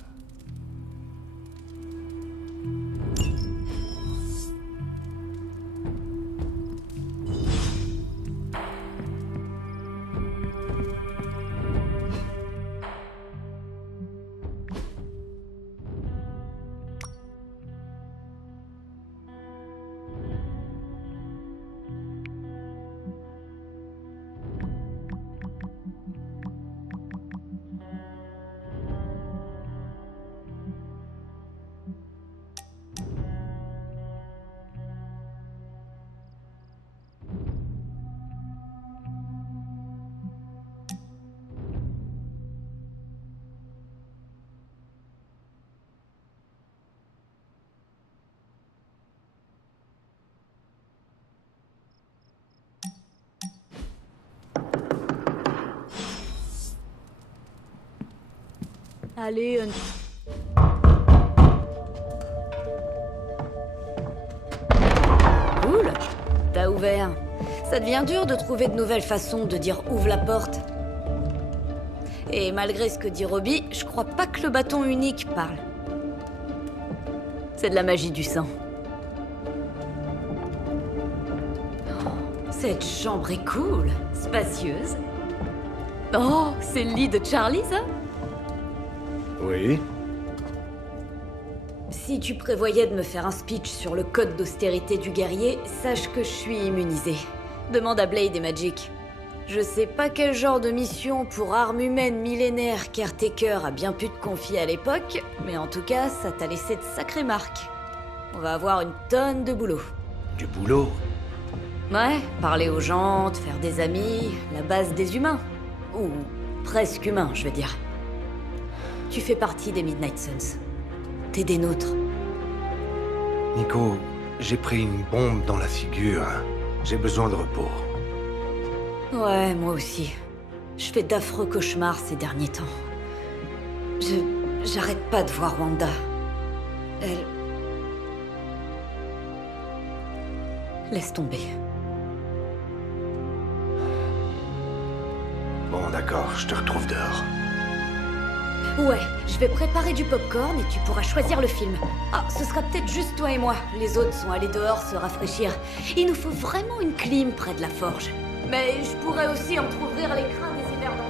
Allez, Cool. T'as ouvert. Ça devient dur de trouver de nouvelles façons de dire ouvre la porte. Et malgré ce que dit Robbie, je crois pas que le bâton unique parle. C'est de la magie du sang. Oh, cette chambre est cool, spacieuse. Oh, c'est le lit de Charlie, ça? Oui. Si tu prévoyais de me faire un speech sur le code d'austérité du guerrier, sache que je suis immunisée. Demande à Blade et Magic. Je sais pas quel genre de mission pour armes humaines millénaires Caretaker a bien pu te confier à l'époque, mais en tout cas, ça t'a laissé de sacrées marques. On va avoir une tonne de boulot. Du boulot? Ouais, parler aux gens, te faire des amis, la base des humains. Ou presque humains, je veux dire. Tu fais partie des Midnight Suns. T'es des nôtres. Nico, j'ai pris une bombe dans la figure. J'ai besoin de repos. Ouais, moi aussi. Je fais d'affreux cauchemars ces derniers temps. J'arrête pas de voir Wanda. Elle... Laisse tomber. Bon, d'accord, je te retrouve dehors. Ouais, je vais préparer du popcorn et tu pourras choisir le film. Ah, ce sera peut-être juste toi et moi. Les autres sont allés dehors se rafraîchir. Il nous faut vraiment une clim près de la forge. Mais je pourrais aussi entrouvrir les crins des hivers dans